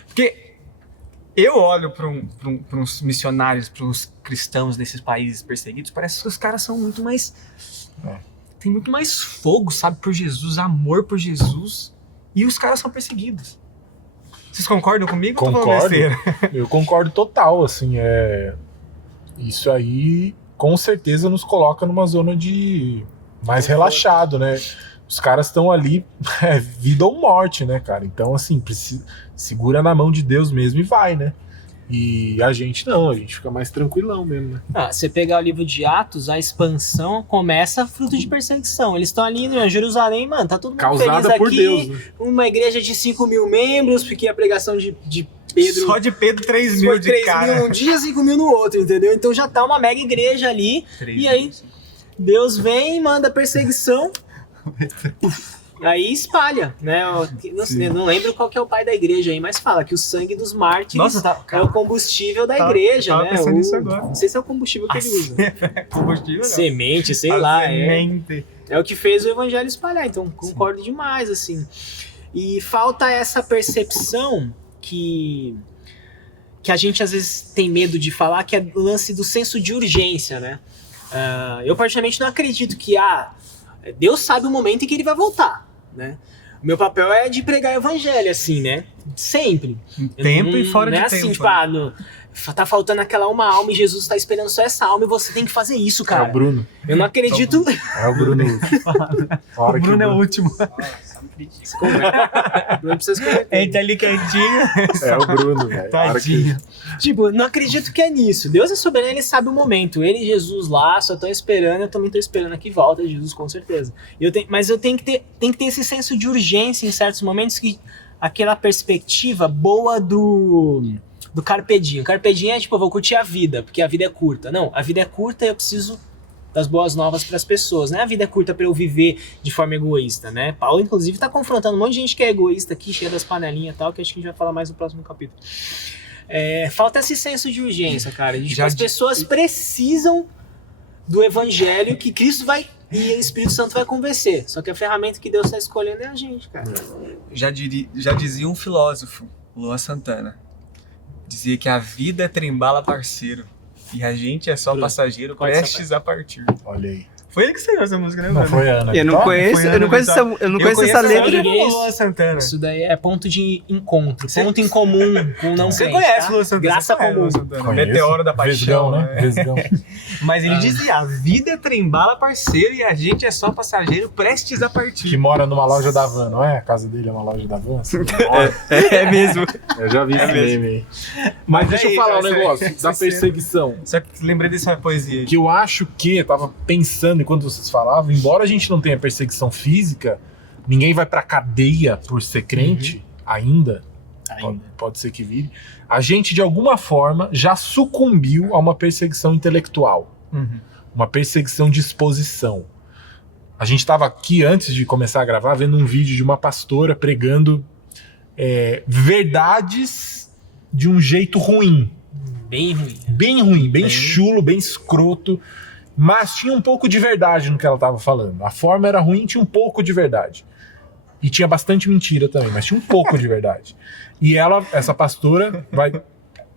Porque eu olho para uns missionários, para uns cristãos nesses países perseguidos, parece que os caras são muito mais... Tem muito mais fogo, sabe, por Jesus, amor por Jesus, e os caras são perseguidos. Vocês concordam comigo? Concordo. Eu concordo total, assim, isso aí com certeza nos coloca numa zona de mais relaxado, né? Os caras estão ali, vida ou morte, né, cara? Então, assim, segura na mão de Deus mesmo e vai, né? E a gente não, a gente fica mais tranquilão mesmo, né? Você pegar o livro de Atos, a expansão começa fruto de perseguição. Eles estão ali em Jerusalém, mano, tá todo mundo causada feliz por aqui. Deus, né? Uma igreja de 5.000 membros, porque a pregação de Pedro... Só de Pedro 3.000 foi de 3 cara. mil um dia, 5.000 no outro, entendeu? Então já tá uma mega igreja ali. E aí, Deus vem, manda perseguição... Aí espalha, né? Eu não lembro qual que é o pai da igreja aí, mas fala que o sangue dos mártires é o combustível da igreja, né? Nisso agora. Não sei se é o combustível que ele usa. Combustível não. Semente, sei lá. Semente. É o que fez o evangelho espalhar, então concordo demais, assim. E falta essa percepção que a gente às vezes tem medo de falar, que é o lance do senso de urgência, né? Eu particularmente não acredito que Deus sabe o momento em que ele vai voltar, né? O meu papel é de pregar o evangelho, assim, né? Sempre. Em tempo e fora de tempo. Não é assim, tipo, tá faltando aquela uma alma e Jesus tá esperando só essa alma e você tem que fazer isso, cara. É o Bruno. Eu não acredito... É o Bruno. O Bruno é o último. Bruno precisa se converter. Ele tá ali quietinho. É o Bruno, velho. Tadinho. Tipo, não acredito que é nisso. Deus é soberano, ele sabe o momento. Ele e Jesus lá só estão esperando, eu também tô esperando que volta Jesus, com certeza. Mas eu tenho que ter esse senso de urgência em certos momentos, que aquela perspectiva boa do carpe diem. Carpe diem é tipo, eu vou curtir a vida, porque a vida é curta. Não, a vida é curta e eu preciso das boas novas para as pessoas, né? A vida é curta para eu viver de forma egoísta, né? Paulo, inclusive, tá confrontando um monte de gente que é egoísta aqui, cheia das panelinhas e tal, que acho que a gente vai falar mais no próximo capítulo. Falta esse senso de urgência, cara. As pessoas precisam do evangelho que Cristo vai e o Espírito Santo vai convencer. Só que a ferramenta que Deus está escolhendo é a gente, cara. Já dizia um filósofo, Luan Santana, dizia que a vida é trem-bala parceiro e a gente é só passageiro prestes a partir. Olha aí. Foi ele que escreveu essa música, né, Não, mano? foi a Ana. Eu não Então, conheço, eu não conheço essa a letra. letra do Luan Santana. Isso daí é ponto de encontro, Você- ponto em comum com não Você crente, conhece tá? o Luan Santana? Graça você conhece o comum. Luan Santana. conheço. Meteoro da Vesgão, Paixão, né? Vesgão. Mas ele dizia, a vida é trem-bala, parceiro, e a gente é só passageiro prestes a partir. Que mora numa loja da van, não é? A casa dele é uma loja da van? Assim, É mesmo. eu já vi esse meme aí. Mas deixa eu falar um negócio da perseguição. Só que lembrei dessa poesia. Que eu acho que, eu tava pensando enquanto vocês falavam, embora a gente não tenha perseguição física, ninguém vai pra cadeia por ser crente, ainda. Pode ser que vire. A gente, de alguma forma, já sucumbiu a uma perseguição intelectual. Uma perseguição de exposição. A gente estava aqui, antes de começar a gravar, vendo um vídeo de uma pastora pregando verdades de um jeito ruim. Bem ruim. Bem ruim, bem chulo, bem escroto. Mas tinha um pouco de verdade no que ela estava falando. A forma era ruim, tinha um pouco de verdade. E tinha bastante mentira também, mas tinha um pouco de verdade. E ela, essa pastora,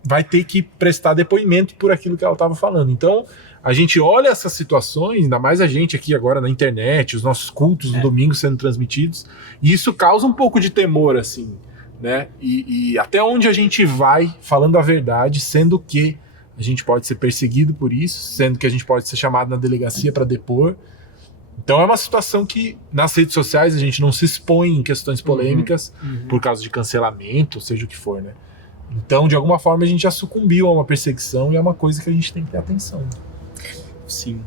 vai ter que prestar depoimento por aquilo que ela estava falando. Então, a gente olha essas situações, ainda mais a gente aqui agora na internet, os nossos cultos no domingo sendo transmitidos, e isso causa um pouco de temor, assim, né? E até onde a gente vai falando a verdade, sendo que a gente pode ser perseguido por isso, sendo que a gente pode ser chamado na delegacia para depor. Então é uma situação que nas redes sociais a gente não se expõe em questões polêmicas por causa de cancelamento, seja o que for, né? Então, de alguma forma, a gente já sucumbiu a uma perseguição e é uma coisa que a gente tem que ter atenção. Sim.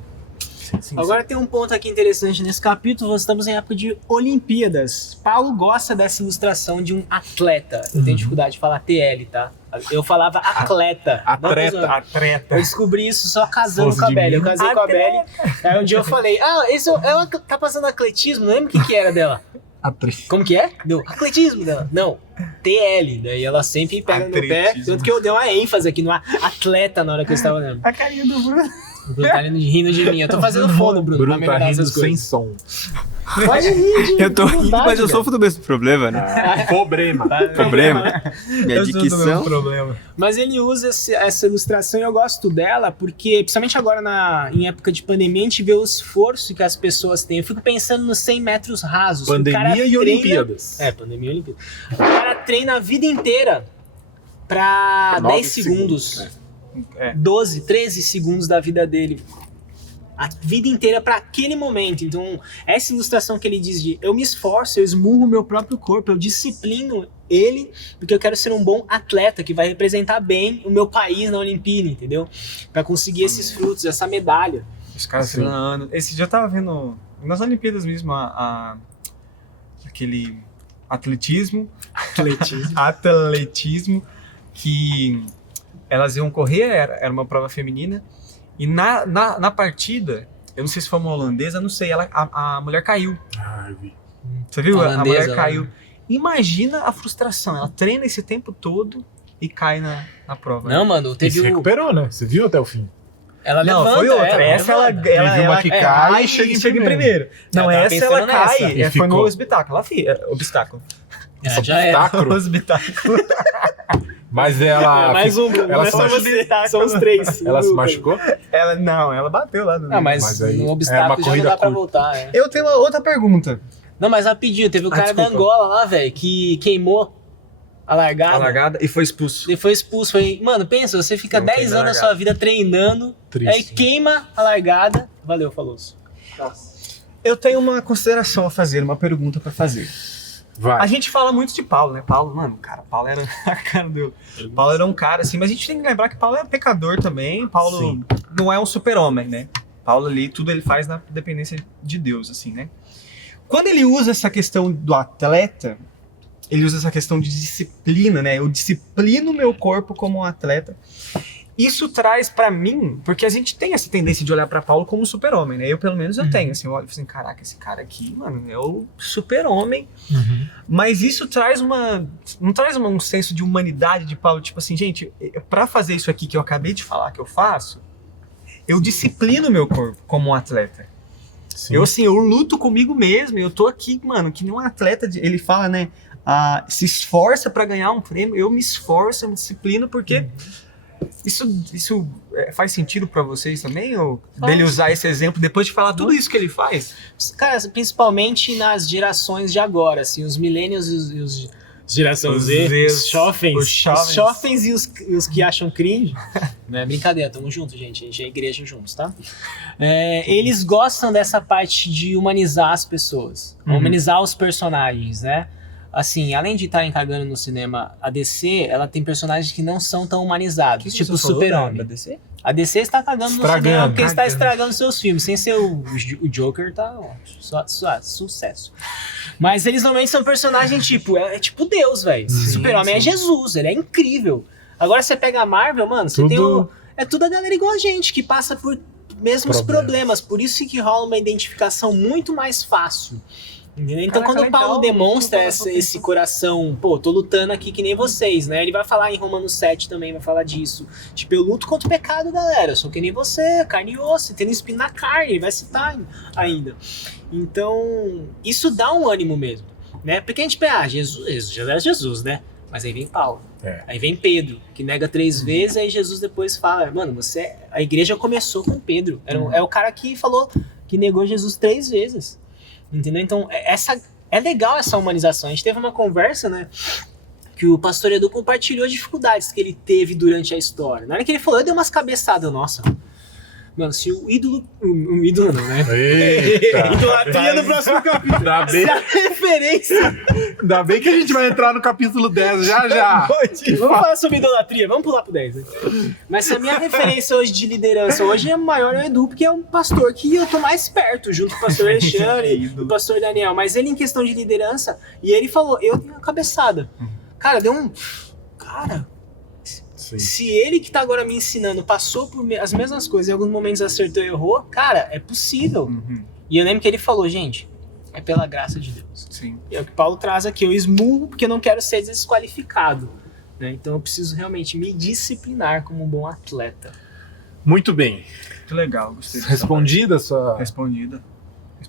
Agora tem um ponto aqui interessante nesse capítulo, nós estamos em época de Olimpíadas. Paulo gosta dessa ilustração de um atleta. Eu tenho dificuldade de falar TL, tá? Eu falava atleta. Atleta. Eu descobri isso só casando Fosse com a de Belle. Eu mim. casei com a Belle. Aí um dia eu falei, ela tá passando atletismo, não lembro o que era dela. Como que é? Não, atletismo dela. Não, TL. Daí ela sempre pega no meu pé, tanto que eu dei uma ênfase aqui no atleta na hora que eu estava olhando. A carinha do Bruno. O Bruno tá rindo de mim. Eu tô fazendo fono, Bruno. Bruno pra tá melhorar rindo essas sem coisas. som. Pode rir de Eu tô rindo, vontade, mas eu cara. sofro do mesmo problema, né? Problema. Problema. Minha Eu sou do mesmo dicção. problema. Mas ele usa essa ilustração e eu gosto dela porque, principalmente agora em época de pandemia, a gente vê o esforço que as pessoas têm. Eu fico pensando nos 100 metros rasos. O cara Pandemia e treina- Olimpíadas. Pandemia e Olimpíadas. O cara treina a vida inteira pra 9 10 segundos. É. 12, 13 segundos da vida dele. A vida inteira pra aquele momento. Então, essa ilustração que ele diz de eu me esforço, eu esmurro o meu próprio corpo, eu disciplino ele, porque eu quero ser um bom atleta que vai representar bem o meu país na Olimpíada, entendeu? Pra conseguir esses frutos, essa medalha. Os caras Sim. treinando. Esse dia eu tava vendo, nas Olimpíadas mesmo, aquele atletismo, que elas iam correr, era uma prova feminina, e na partida, eu não sei se foi uma holandesa, não sei, a mulher caiu. Ah, eu vi. Você viu? A Holandesa, mulher caiu. Imagina a frustração, ela treina esse tempo todo e cai na prova. Não, mano, E teve se o... recuperou, né? Você viu até o fim. Ela Não, levanta, foi outra. Essa ela Teve uma que cai e chega em primeiro. Não, tava essa ela pensando cai. nessa. E Foi no ficou. obstáculo. Obstáculo. Já era. Obstáculo. Obstáculo. Mas ela. Mais um, Bruno. ela Não é se só machucou. você. São os três. Ela se machucou? Ela bateu lá no. Ah, mas Mas aí no é uma obstáculo já não corrida dá pra curta. voltar, é. Eu tenho uma outra pergunta. Não, mas rapidinho, teve o cara da desculpa. Angola lá, velho, que queimou a largada. A largada e foi expulso. Ele foi expulso. Foi... Mano, pensa, você fica Não 10 queima a anos da largada. sua vida treinando, Triste. aí queima a largada. Valeu, falou. Eu tenho uma consideração a fazer, uma pergunta pra fazer. Vai. A gente fala muito de Paulo, né? Paulo, mano, cara, Paulo era a cara do... Paulo era um cara assim, mas a gente tem que lembrar que Paulo é pecador também. Paulo Sim. não é um super-homem, né? Paulo ali, tudo ele faz na dependência de Deus, assim, né? Quando ele usa essa questão do atleta, ele usa essa questão de disciplina, né? Eu disciplino meu corpo como um atleta. Isso traz pra mim, porque a gente tem essa tendência de olhar pra Paulo como um super-homem, né? Eu, pelo menos, eu tenho, assim, eu olho e falo assim, caraca, esse cara aqui, mano, é o super-homem. Mas isso traz não traz um senso de humanidade de Paulo, tipo assim, gente, pra fazer isso aqui que eu acabei de falar que eu faço, eu disciplino meu corpo como um atleta. Sim. Eu luto comigo mesmo, eu tô aqui, mano, que nem um atleta, ele fala, né, se esforça pra ganhar um prêmio, eu me esforço, eu me disciplino, porque Isso faz sentido pra vocês também? Ou Faz. dele usar esse exemplo depois de falar tudo isso que ele faz? Cara, principalmente nas gerações de agora, assim, os millennials e os geração Os Z, Zs, os jovens, os jovens. os jovens e os que acham cringe. Não é brincadeira, tamo junto, gente. A gente é igreja juntos, tá? Eles gostam dessa parte de humanizar as pessoas, humanizar os personagens, né? Assim, além de estarem cagando no cinema, a DC, ela tem personagens que não são tão humanizados, tipo o Super-Homem. DC? A DC está cagando no Estragando. cinema porque está estragando seus filmes. Sem ser o Joker, tá sucesso. Mas eles normalmente são personagens tipo... É tipo Deus, velho. Super-Homem é Jesus, ele é incrível. Agora você pega a Marvel, mano, você tem o... É tudo a galera igual a gente, que passa por mesmos problemas. Por isso que rola uma identificação muito mais fácil. Entendeu? Então, Caraca, quando o Paulo legal, demonstra não tô esse coração, pô, tô lutando aqui que nem vocês, né? Ele vai falar em Romanos 7 também, vai falar disso. Tipo, eu luto contra o pecado, galera. Eu sou que nem você, carne e osso, tendo espinho na carne, ele vai citar ainda. Então, isso dá um ânimo mesmo, né? Porque a gente pensa, Jesus já era Jesus, né? Mas aí vem Paulo, aí vem Pedro, que nega 3 vezes, aí Jesus depois fala, mano, a igreja começou com Pedro. É o cara que falou, que negou Jesus 3 vezes. Entendeu? Então, é legal essa humanização. A gente teve uma conversa, né? Que o pastor Edu compartilhou as dificuldades que ele teve durante a história. Na hora que ele falou, eu dei umas cabeçadas. Nossa, mano, se o ídolo... Um ídolo não, né? Eita! Idolatria no próximo capítulo. Se a referência... Ainda bem que a gente vai entrar no capítulo 10 já. Vamos falar sobre idolatria, vamos pular pro 10. Né? Mas se a minha referência hoje de liderança hoje é maior é o Edu, porque é um pastor que eu tô mais perto, junto com o pastor Alexandre e o pastor Daniel. Mas ele em questão de liderança, e ele falou, eu tenho uma cabeçada. Cara, deu um... Cara... Sim. Se ele que tá agora me ensinando passou por as mesmas coisas, em alguns momentos acertou e errou, cara, é possível. E eu lembro que ele falou, gente, é pela graça de Deus. Sim. E é o que Paulo traz aqui, eu esmurro porque eu não quero ser desqualificado. Né? Então eu preciso realmente me disciplinar como um bom atleta. Muito bem. Muito legal, gostei. Respondida a sua... Respondida.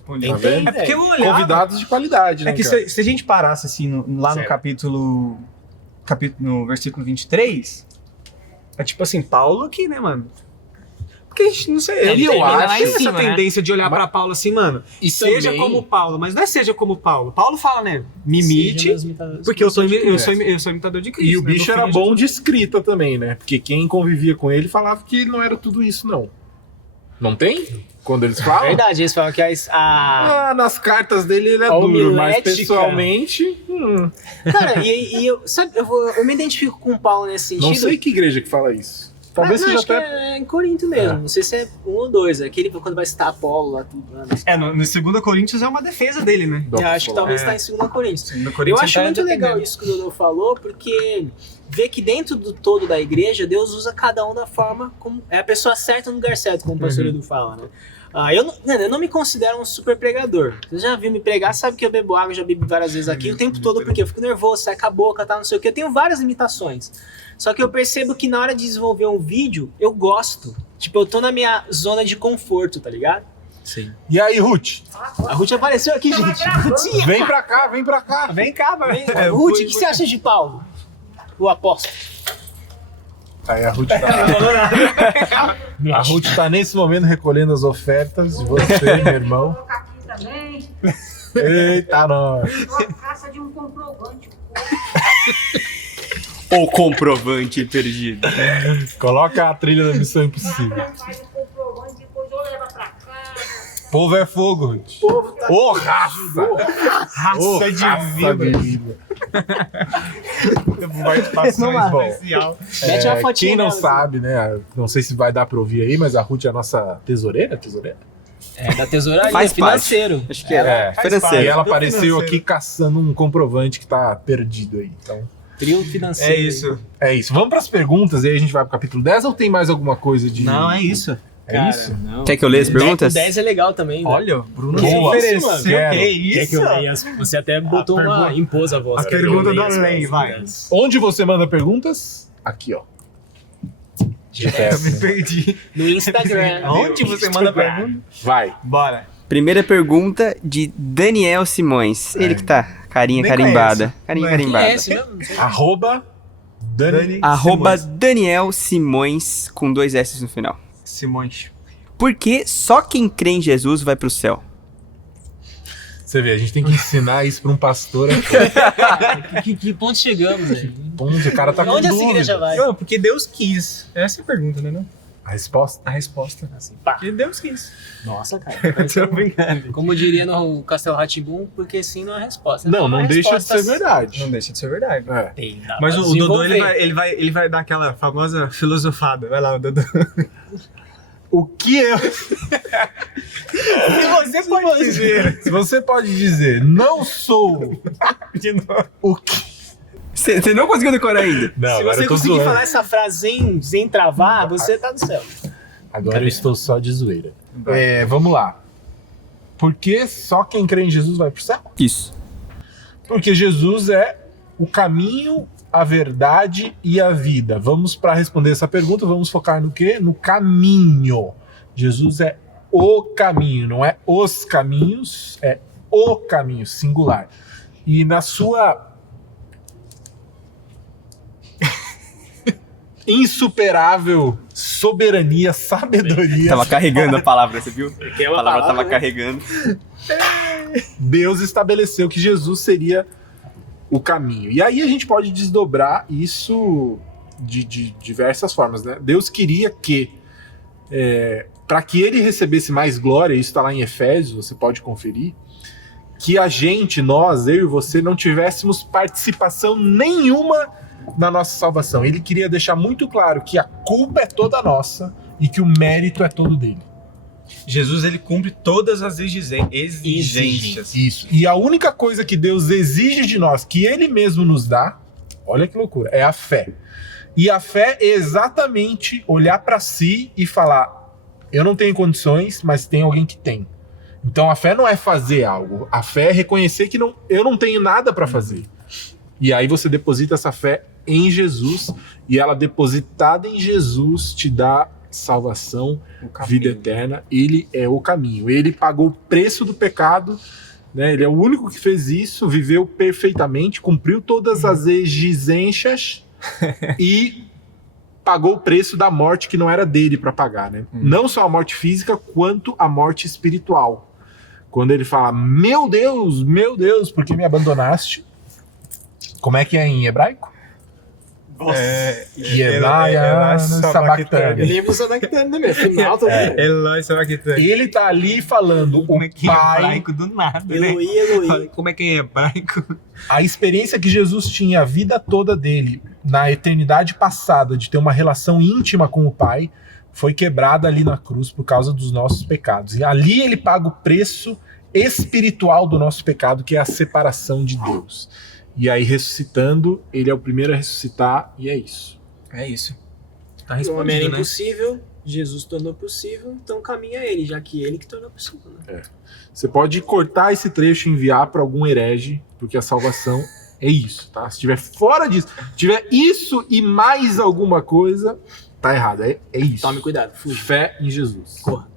Entendi, É porque eu olhava... Convidados de qualidade, né, É que cara? se a gente parasse assim, lá no Certo. capítulo... No versículo 23... É tipo assim, Paulo aqui, né, mano? Porque a gente não sei. Ele, eu termina acho, lá em essa cima, tendência de olhar pra Paulo assim, mano. E Seja também- como Paulo, mas não é seja como Paulo. Paulo fala, né? Me imite, porque eu sou imitador de Cristo. E o né? bicho No era fim, bom de escrita também, né? Porque quem convivia com ele falava que não era tudo isso, não. Não tem? Quando eles falam? Verdade, eles falam que Nas cartas dele ele é A duro, mas homilética. pessoalmente... Cara, e eu, sabe, eu me identifico com o Paulo nesse sentido. Não sei que igreja que fala isso. Talvez não, seja acho que até... é em Corinto mesmo. Não sei se é 1 ou 2. Aquele quando vai citar Apolo lá, tudo. Lá, É, no 2 Coríntios é uma defesa dele, né? eu acho que talvez É. está em 2 Coríntios. 2 Eu Coríntios acho tá muito legal defendendo. isso que o Dodô falou, porque vê que dentro do todo da igreja, Deus usa cada um da forma como... É a pessoa certa no lugar certo, como o pastor Edu fala, né? Eu não me considero um super pregador. Você já viu me pregar, sabe que eu bebo água, já bebi várias vezes aqui, o tempo todo, porque eu fico nervoso, seca a boca, tá, não sei o que. Eu tenho várias limitações. Só que eu percebo que na hora de desenvolver um vídeo, eu gosto. Tipo, eu tô na minha zona de conforto, tá ligado? Sim. E aí, Ruth? A Ruth apareceu aqui, gente. Rutinha! Vem pra cá, vem pra cá. Vem cá, mano. Ruth, o que você acha de Paulo? O apóstolo. Aí a Ruth tá... A Ruth tá nesse momento recolhendo as ofertas de você, meu irmão. Vou colocar aqui também. Eita, nós. Tô à caça de um comprovante. O comprovante perdido. Coloca a trilha da Missão Impossível. Faz o comprovante, depois eu levo pra casa. Povo é fogo, Ruth. Ô, raça! Ô, Raça de raça vida. de vida. Participações, bom. Mete uma fotinha Quem não nela, sabe, né? Não sei se vai dar pra ouvir aí, mas a Ruth é a nossa tesoureira? É, da tesouraria, Faz financeiro. Acho que é. faz E Financeiro. ela do apareceu financeiro. aqui caçando um comprovante que tá perdido aí. Então, Trio financeiro. É isso. é isso. Vamos pras perguntas e aí a gente vai pro capítulo 10 ou tem mais alguma coisa de... Não, é isso. É Cara, isso? não. Quer que eu leia as perguntas? O 10 é legal também. né? Olha, o Bruno Que se isso, ofereceu. mano? Que Quer isso? que eu leia? Você até botou pergunta- impôs a voz. a Quer que eu pergunta leia da as lei, coisas? vai. Onde você manda perguntas? Aqui, ó. Eu me perdi. No Instagram. Onde você manda pergunta? Vai. Bora. Primeira pergunta de Daniel Simões. Ele que tá carinha Nem carimbada. conheço. Carinha Não é. carimbada. Conhece, não? Não sei. @ Dani. Arroba Daniel Simões com 2 S no final. Simões. Por que só quem crê em Jesus vai pro céu? Você vê, a gente tem que ensinar isso pra um pastor. Que ponto chegamos, velho? Ponto, o cara tá com Onde essa igreja dúvida. vai? Não, porque Deus quis. Essa é a pergunta, né? Não? A resposta? A resposta. Assim, pá. Porque Deus quis. Nossa, cara. Tô brincando. Como diria no Castelo Rá-Tim-Bum, porque sim não é resposta. Não, não deixa de ser Respostas verdade. Não deixa de ser verdade. É. tem, dá Mas pra o Dodô, desenvolver. ele vai dar aquela famosa filosofada. Vai lá, o Dodô. O que eu... Se você pode dizer, não sou De novo. o que... Você não conseguiu decorar ainda? Não, Se agora você eu tô conseguir zoando. falar essa frase sem travar, você tá no céu. Agora eu estou só de zoeira. Vamos lá. Por que só quem crê em Jesus vai pro céu? Isso. Porque Jesus é o caminho, a verdade e a vida. Vamos para responder essa pergunta, vamos focar no quê? No caminho. Jesus é o caminho, não é os caminhos, é o caminho, singular. E na sua insuperável soberania, sabedoria, Tava carregando a palavra, você viu? Que é A uma palavra palavra, tava né? carregando. Deus estabeleceu que Jesus seria o caminho. E aí a gente pode desdobrar isso de diversas formas, né? Deus queria que, para que ele recebesse mais glória, isso está lá em Efésios, você pode conferir, que a gente, nós, eu e você, não tivéssemos participação nenhuma na nossa salvação. Ele queria deixar muito claro que a culpa é toda nossa e que o mérito é todo dele. Jesus, ele cumpre todas as exigências. Isso. E a única coisa que Deus exige de nós, que ele mesmo nos dá, olha que loucura, é a fé. E a fé é exatamente olhar para si e falar, eu não tenho condições, mas tem alguém que tem. Então a fé não é fazer algo, a fé é reconhecer que eu não tenho nada para fazer. E aí você deposita essa fé em Jesus, e ela depositada em Jesus te dá salvação, vida eterna. Ele é o caminho. Ele pagou o preço do pecado, né? Ele é o único que fez isso, viveu perfeitamente, cumpriu todas as exigências e pagou o preço da morte que não era dele para pagar, né? Não só a morte física, quanto a morte espiritual. Quando ele fala, meu Deus, por que me abandonaste? Como é que é em hebraico? Sabactani. Livro Sabactani, né, meu? Final todo mundo. Eloi Sabactani. Ele tá ali falando, Como é o que é pai, hebraico do nada, né? Eloi. Como é que é hebraico? a experiência que Jesus tinha a vida toda dele, na eternidade passada, de ter uma relação íntima com o pai, foi quebrada ali na cruz por causa dos nossos pecados. E ali ele paga o preço espiritual do nosso pecado, que é a separação de Deus. E aí, ressuscitando, ele é o primeiro a ressuscitar, e é isso. É isso. Tá O homem respondido, era né? impossível, Jesus tornou possível, então caminha ele, já que ele que tornou possível. Né? Você pode cortar esse trecho e enviar para algum herege, porque a salvação é isso, tá? Se estiver fora disso, tiver isso e mais alguma coisa, tá errado. É isso. Tome cuidado, fuja. Fé em Jesus. Corra.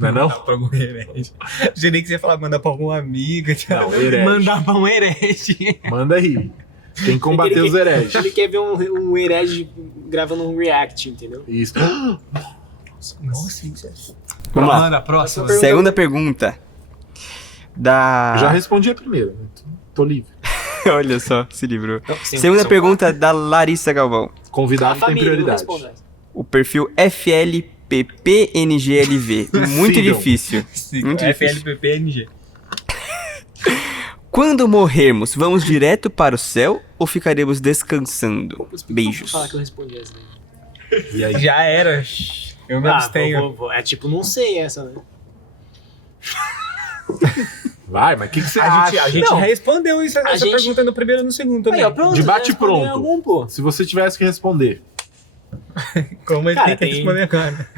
Não é não? Mandar pra algum herege. Achei nem que você ia falar mandar pra algum amigo. Não, herege. Mandar pra um herege. Manda aí. Tem que combater os hereges. Ele quer ver um herege gravando um react, entendeu? Isso. Nossa, isso é... Vamos lá. Manda a próxima. Segunda pergunta. Da... Eu já respondi a primeira. Né? Tô livre. Olha só, se livrou. Então, Segunda pergunta da Larissa Galvão. A Convidado tem família, não prioridade. responde. O perfil FLPPNGLV. Muito Sigam. difícil. Muito difícil. FLPPNG. Quando morrermos, vamos direto para o céu ou ficaremos descansando? Beijos. Falar que eu respondi essa daí. E aí? Já era. Eu me abstenho. É tipo, não sei essa, né? Vai, mas o que você A acha? gente Não, respondeu isso, essa gente- pergunta no primeiro e no segundo também. Aí, ó, pronto, De bate já respondeu pronto. Algum, pô. se você tivesse que responder. Como ele Cara, tem que tem- responder agora.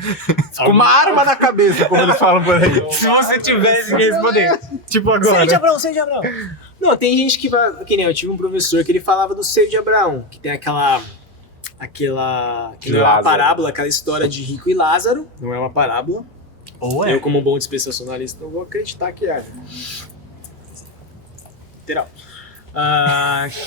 Com uma arma na cabeça, como eles falam por aí. Se você tivesse que responder, tipo agora. Seio de Abraão. Não, tem gente que vai... Que nem eu tive um professor que ele falava do seio de Abraão, que tem aquela... Que não é uma Lázaro. parábola, aquela história de Rico e Lázaro. Não é uma parábola. Ou Eu, como um bom dispensacionalista, não vou acreditar que é. Literal.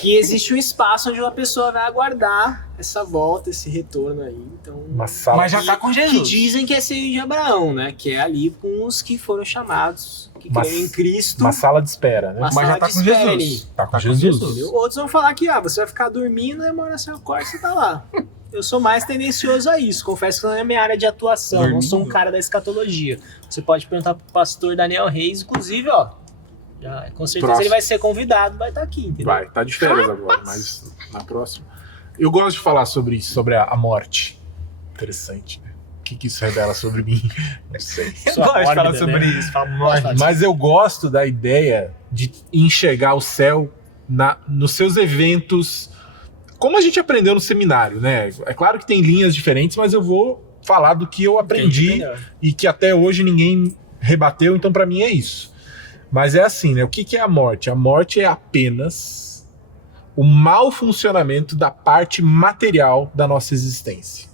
que existe um espaço onde uma pessoa vai aguardar essa volta, esse retorno aí. Então, Uma sala. Mas já tá com que Jesus. dizem que é seio de Abraão, né? Que é ali com os que foram chamados, que Mas- creem em Cristo. Uma sala de espera, né? Uma Mas já sala tá de com espera Jesus. ali. Tá com Jesus. Entendeu? Outros vão falar que você vai ficar dormindo e uma hora você acorda e você tá lá. Eu sou mais tendencioso a isso. Confesso que não é minha área de atuação. Não sou um Dormindo? cara da escatologia. Você pode perguntar pro pastor Daniel Reis, inclusive, ó. Com certeza Próximo. ele vai ser convidado, vai estar aqui, entendeu? Vai, tá de férias agora, mas na próxima. Eu gosto de falar sobre isso, sobre a morte. Interessante, né? O que isso revela sobre mim? Não sei. Eu Sua gosto de falar mórbida, sobre né? isso. Famosa. Mas eu gosto da ideia de enxergar o céu nos seus eventos, como a gente aprendeu no seminário, né? É claro que tem linhas diferentes, mas eu vou falar do que eu aprendi e que até hoje ninguém rebateu, então pra mim é isso. Mas é assim, né? O que é a morte? A morte é apenas o mau funcionamento da parte material da nossa existência.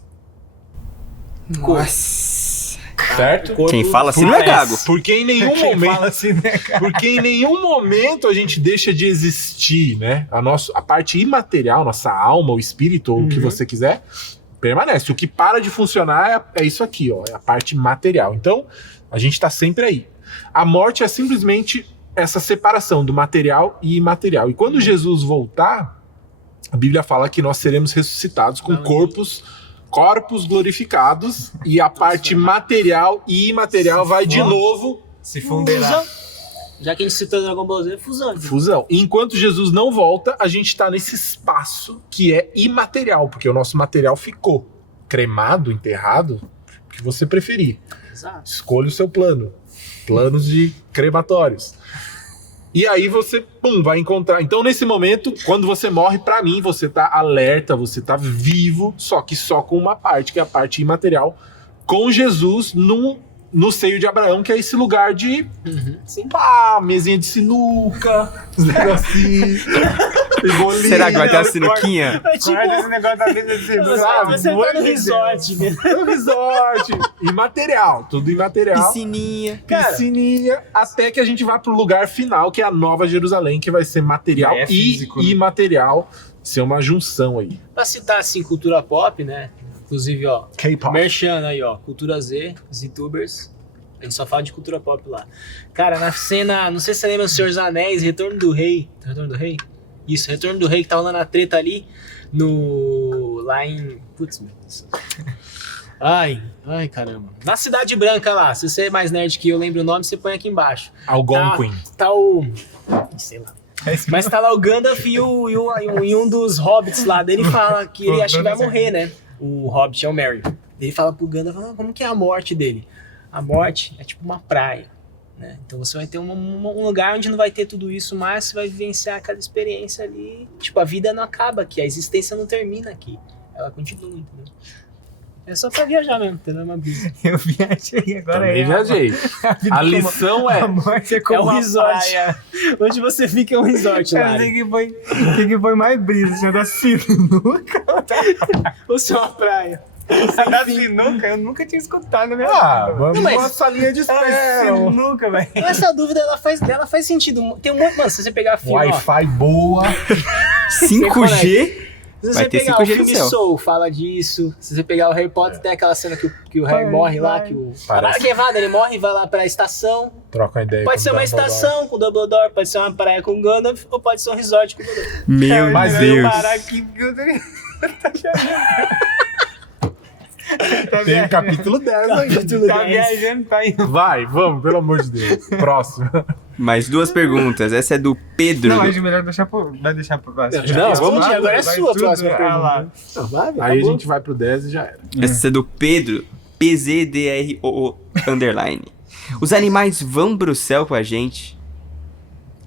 Nossa. Certo? Quem fala assim não é gago. Porque em nenhum Quem momento. fala assim, né, cara? Porque em nenhum momento a gente deixa de existir, né? A parte imaterial, nossa alma, o espírito, ou o que você quiser, permanece. O que para de funcionar é isso aqui, ó, é a parte material. Então, a gente tá sempre aí. A morte é simplesmente essa separação do material e imaterial. E quando Jesus voltar, a Bíblia fala que nós seremos ressuscitados com corpos glorificados, e a parte material e imaterial vai de novo Se funderá. Fusão. Já que a gente citou Dragon Ball Z, fusão. fusão. E enquanto Jesus não volta, a gente está nesse espaço que é imaterial, porque o nosso material ficou cremado, enterrado, o que você preferir. Exato. Escolha o seu plano. Planos de crematórios. E aí você, vai encontrar. Então, nesse momento, quando você morre, pra mim, você tá alerta, você tá vivo, só que só com uma parte, que é a parte imaterial, com Jesus no seio de Abraão, que é esse lugar de Sim. mesinha de sinuca, os negocinhos. bolinha. Será que vai ter a sinuquinha? É tipo, Guarda esse negócio da mesa de sinuca. você tá no resort, né? No resort. Imaterial, tudo imaterial. Piscininha. Cara, Piscininha, até que a gente vá pro lugar final, que é a Nova Jerusalém, que vai ser material É físico, né? e imaterial, ser uma junção aí. pra citar assim, cultura pop, né? Inclusive, ó, K-pop. merchan aí, ó, Cultura Z, ZTubers. A gente só fala de cultura pop lá. Cara, na cena, não sei se você lembra, O Senhor dos Anéis, Retorno do Rei. Retorno do Rei? Isso, Retorno do Rei, que tá rolando a treta ali lá em... Putz, meu Deus. Ai, caramba. Na Cidade Branca lá, se você é mais nerd que eu, lembro o nome, você põe aqui embaixo. Algonquin. Tá o... sei lá. Mas tá lá o Gandalf e um dos hobbits lá dele fala que ele acha que vai morrer, né? O hobbit é o Merry. Ele fala pro Gandalf, como que é a morte dele? A morte é tipo uma praia, né? Então você vai ter um lugar onde não vai ter tudo isso, mas você vai vivenciar aquela experiência ali. Tipo, a vida não acaba aqui, a existência não termina aqui. Ela continua, entendeu? É só pra viajar mesmo, entendeu? Uma brisa. Eu viajei agora. Também viajei. A lição A é... morte é como É um uma resort. praia. Onde você fica é um resort Eu lá. não sei que foi mais brisa, senhor da sinuca. Ou se é uma praia. Da sinuca, eu nunca tinha escutado na minha vida. vamos Não, mas- numa salinha de espera. Sinuca, velho. Essa dúvida ela faz sentido. Tem um monte. Mano, se você pegar filme, ó, Wi-Fi boa. 5G? se Vai você ter pegar 5G o no filme céu. Soul, fala disso. Se você pegar o Harry Potter, tem aquela cena que o Harry Vai, morre lá, vai. que o... Parece. A Nevada, ele morre e vai lá pra estação. Troca uma ideia. Pode com ser o uma Dumbledore. estação com o Dumbledore, pode ser uma praia com o Gandalf, ou pode ser um resort com o Dumbledore. Meu Mas Deus. Parar aqui, porque eu tenho... Tem o capítulo 10 aí. Tá viajando, tá indo. Vai, vamos, pelo amor de Deus. Próximo. Mais duas perguntas. Essa é do Pedro. Não, acho melhor deixar pro... Vai deixar pro próximo. Não, vamos de agora é Vai sua a tudo, próxima ah, lá. pergunta. Não, vai, Aí a acabou. gente vai pro 10 e já era. Essa é do Pedro. PZDROO underline. Os animais vão pro céu com a gente?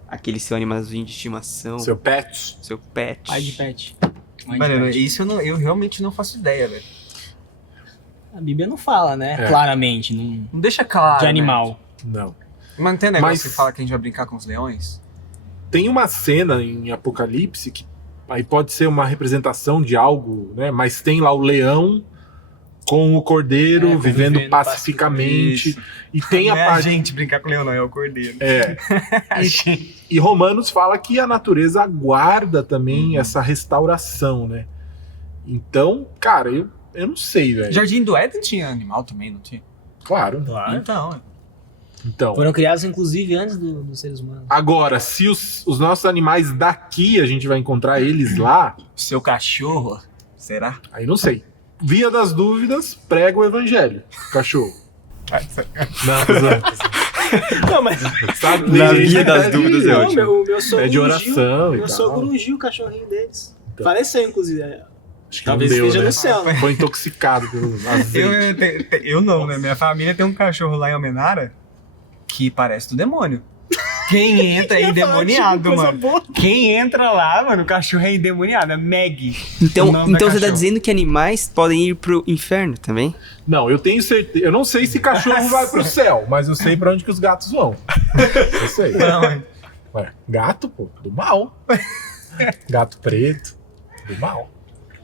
Aquele seu animalzinho de estimação. Seu pet. Seu pet. Pai de pet. Pai de Mano, pet. isso eu realmente não faço ideia, velho. A Bíblia não fala, né? É. Claramente, não... Não deixa claro, de animal. Não. Né? Mas não tem negócio Mas- que fala que a gente vai brincar com os leões? Tem uma cena em Apocalipse que aí pode ser uma representação de algo, né? Mas tem lá o leão com o cordeiro, vivendo vivendo pacificamente. E tem Não a é a parte. gente brincar com o leão, não, é o cordeiro. É. E Romanos fala que a natureza aguarda também essa restauração, né? Então, cara, eu não sei, velho. Jardim do Éden tinha animal também, não tinha? Claro. Então, Foram criados, inclusive, antes dos seres humanos. Agora, se os nossos animais daqui, a gente vai encontrar eles lá, seu cachorro, será? aí não sei. Via das dúvidas, prega o evangelho, cachorro. Não, tô zoando. Não, mas Sabe? Na Tem gente via das que dúvidas é pede, ótimo. meu sogro É de oração e Meu tal. sogro ungiu o cachorrinho deles. Então. Faleceu, inclusive. Acho que Talvez não deu, esteja né? no céu, né? Foi intoxicado pelo azeite. Eu não, né? Minha família tem um cachorro lá em Almenara que parece do demônio. Quem entra é endemoniado, mano. Quem entra lá, mano, o cachorro é endemoniado, é Meg. Então, O nome da então você tá cachorra. dizendo que animais podem ir pro inferno também? Não, eu tenho certeza. Eu não sei se cachorro vai pro céu, mas eu sei pra onde que os gatos vão. Eu sei. Não, é. Ué, gato, pô, do mal. Gato preto, do mal.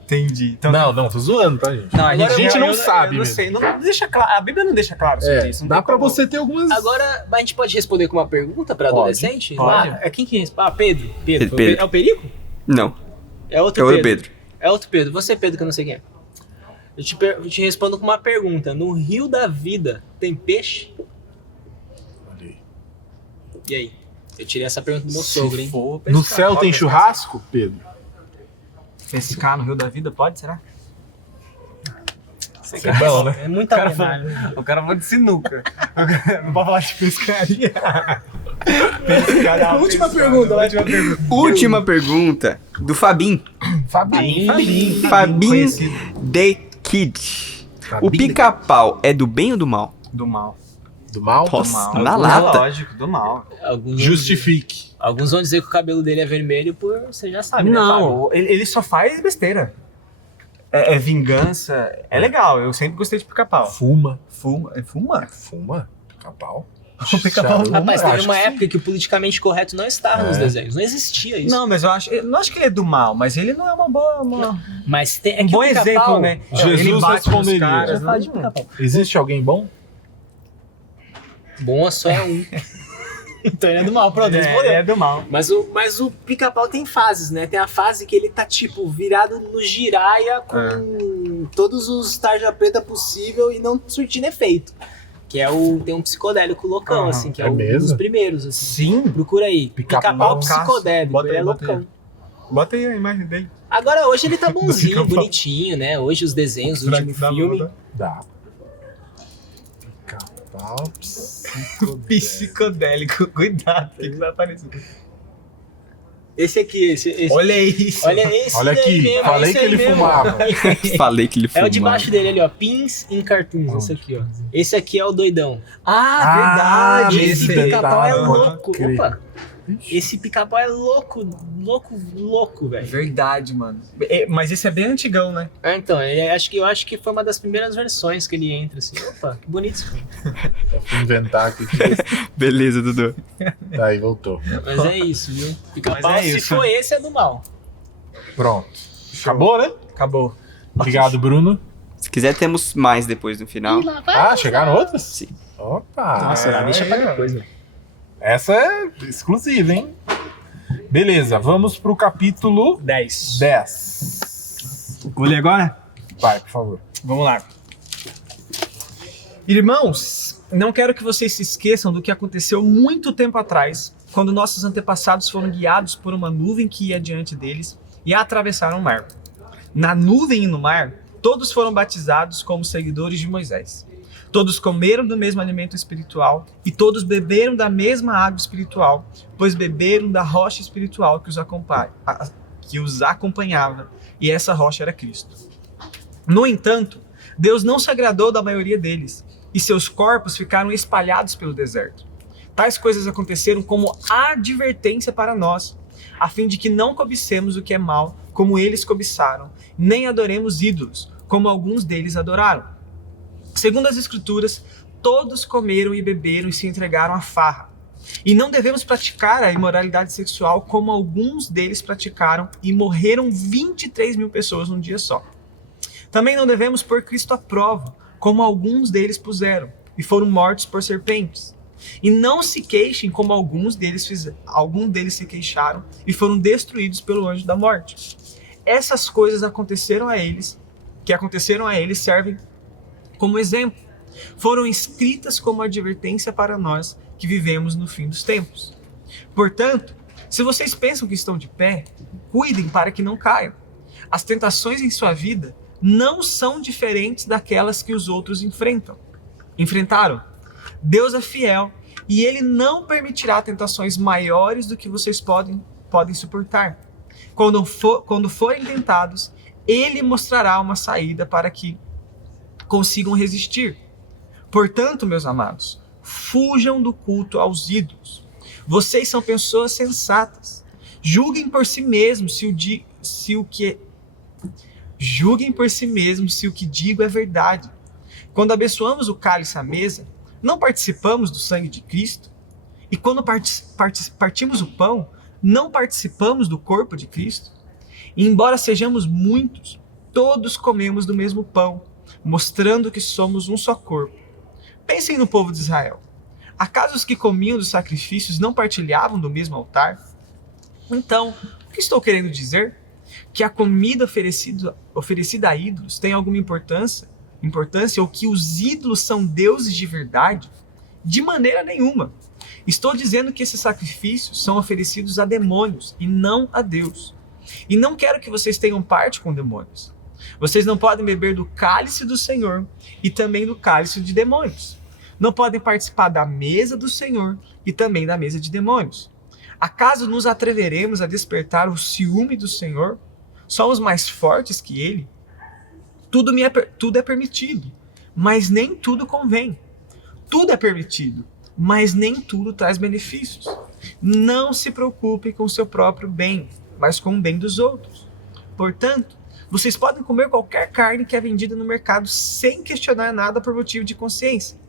Entendi. Então, Não, tô zoando, tá, gente? não, a gente não eu sabe não mesmo. sei, não deixa claro, a Bíblia não deixa claro sobre É, isso. não dá tem pra como. você ter algumas... Agora, a gente pode responder com uma pergunta pra Pode, adolescente? pode. É quem que responde? Ah, Pedro. Pedro. Pedro. É o Perico? Não. É outro É o Pedro. Pedro. É outro Pedro. Você, Pedro, que eu não sei quem é. Eu te respondo com uma pergunta. No rio da vida tem peixe? Olha aí. E aí? Eu tirei essa pergunta do meu Se sogro, hein? for No pescar, céu pode tem pescar. churrasco, Pedro? Pescar no Rio da Vida pode, será? Isso é bom, né? É muita cara homenagem. O cara vai de sinuca. Não pode falar de pescaria. Pescar, Última pergunta, vai. Última pergunta do Fabim. Fabim Conhecido. The Kid. O Fabim The pica-pau é do bem ou do mal? Do mal. Do mal? Nossa, mal. na lata. Lógico, do mal. Justifique. Alguns vão dizer que o cabelo dele é vermelho por... Você já sabe, né, Fábio? Não, ele só faz besteira. É vingança. É legal, eu sempre gostei de pica-pau. Fuma. Fuma. Fuma? Pica-pau? O pica-pau Charuto? Rapaz, Eu teve acho uma que época que o politicamente correto não estava nos desenhos. Não existia isso. Não, mas eu não acho que ele é do mal, mas ele não é uma boa. Mas tem, é Um que bom o pica-pau- exemplo, né? Jesus ele bate nos responderia. caras. Já fala de pica-pau. Existe alguém bom? Bom só é um. Então ele é do mal, pronto, respondeu. É do mal. Mas o pica-pau tem fases, né? Tem a fase que ele tá, tipo, virado no giraia com todos os tarja preta possível e não surtindo efeito. Que é tem um psicodélico loucão, Aham. assim, que É é um mesmo? dos primeiros, assim. Sim. Procura aí. Pica-pau Pica-pau loucaço. psicodélico, Bota aí, ele é bota aí. loucão. Bota aí a imagem dele. Agora, hoje ele tá bonzinho, Pica-pau. bonitinho, né? Hoje os desenhos, o Será último que dá pra filme... botar? Dá. Pica-pau psicodélico. Psicodélico, cuidado, o que vai aparecer? Esse aqui, esse. Olha isso. Olha esse Olha daí aqui, mesmo, falei esse que aí ele mesmo. fumava. Falei que ele É fumava. o de baixo dele ali, ó. Pins in Cartoons, esse aqui, ó. Esse aqui é o doidão. Ah, verdade. Esse verdade. pica-pau é Pode louco. crer. Opa! Esse pica-pau é louco, velho. Verdade, mano. Mas esse é bem antigão, né? É, então, eu acho que foi uma das primeiras versões que ele entra, assim. Opa, que bonito isso. Eu fui inventar aqui. Beleza, Dudu. Tá aí, voltou. Mas é isso, viu? Pica-pau, Mas é se isso. for esse, é do mal. Pronto. Acabou, né? Acabou. Obrigado, Bruno. Se quiser, temos mais depois no final. Ah, chegaram outras? Sim. Opa! Nossa, deixa pra depois, né? Essa é exclusiva, hein? Beleza, vamos pro capítulo 10. 10. Vou ler agora? Vai, por favor. Vamos lá. Irmãos, não quero que vocês se esqueçam do que aconteceu muito tempo atrás, quando nossos antepassados foram guiados por uma nuvem que ia diante deles e atravessaram o mar. Na nuvem e no mar, todos foram batizados como seguidores de Moisés. Todos comeram do mesmo alimento espiritual e todos beberam da mesma água espiritual, pois beberam da rocha espiritual que os acompanhava, e essa rocha era Cristo. No entanto, Deus não se agradou da maioria deles, e seus corpos ficaram espalhados pelo deserto. Tais coisas aconteceram como advertência para nós, a fim de que não cobicemos o que é mal, como eles cobiçaram, nem adoremos ídolos, como alguns deles adoraram. Segundo as Escrituras, todos comeram e beberam e se entregaram à farra. E não devemos praticar a imoralidade sexual como alguns deles praticaram e morreram 23 mil pessoas num dia só. Também não devemos pôr Cristo à prova, como alguns deles puseram, e foram mortos por serpentes. E não se queixem como alguns deles se queixaram e foram destruídos pelo anjo da morte. Essas coisas que aconteceram a eles servem como exemplo. Foram escritas como advertência para nós que vivemos no fim dos tempos. Portanto, se vocês pensam que estão de pé, cuidem para que não caiam. As tentações em sua vida não são diferentes daquelas que os outros enfrentaram. Deus é fiel e Ele não permitirá tentações maiores do que vocês podem suportar. Quando forem tentados, Ele mostrará uma saída para que consigam resistir. Portanto, meus amados, fujam do culto aos ídolos. Vocês são pessoas sensatas. Julguem por si mesmos se o que digo é verdade. Quando abençoamos o cálice à mesa, não participamos do sangue de Cristo? E quando partimos o pão, não participamos do corpo de Cristo? E embora sejamos muitos, todos comemos do mesmo pão, mostrando que somos um só corpo. Pensem no povo de Israel. Acaso os que comiam dos sacrifícios não partilhavam do mesmo altar? Então, o que estou querendo dizer? Que a comida oferecida a ídolos tem alguma importância ou que os ídolos são deuses de verdade? De maneira nenhuma. Estou dizendo que esses sacrifícios são oferecidos a demônios e não a Deus. E não quero que vocês tenham parte com demônios. Vocês não podem beber do cálice do Senhor e também do cálice de demônios. Não podem participar da mesa do Senhor e também da mesa de demônios. Acaso nos atreveremos a despertar o ciúme do Senhor? Somos mais fortes que Ele? Tudo é permitido, mas nem tudo convém. Tudo é permitido, mas nem tudo traz benefícios. Não se preocupem com o seu próprio bem, mas com o bem dos outros. Portanto, vocês podem comer qualquer carne que é vendida no mercado sem questionar nada por motivo de consciência,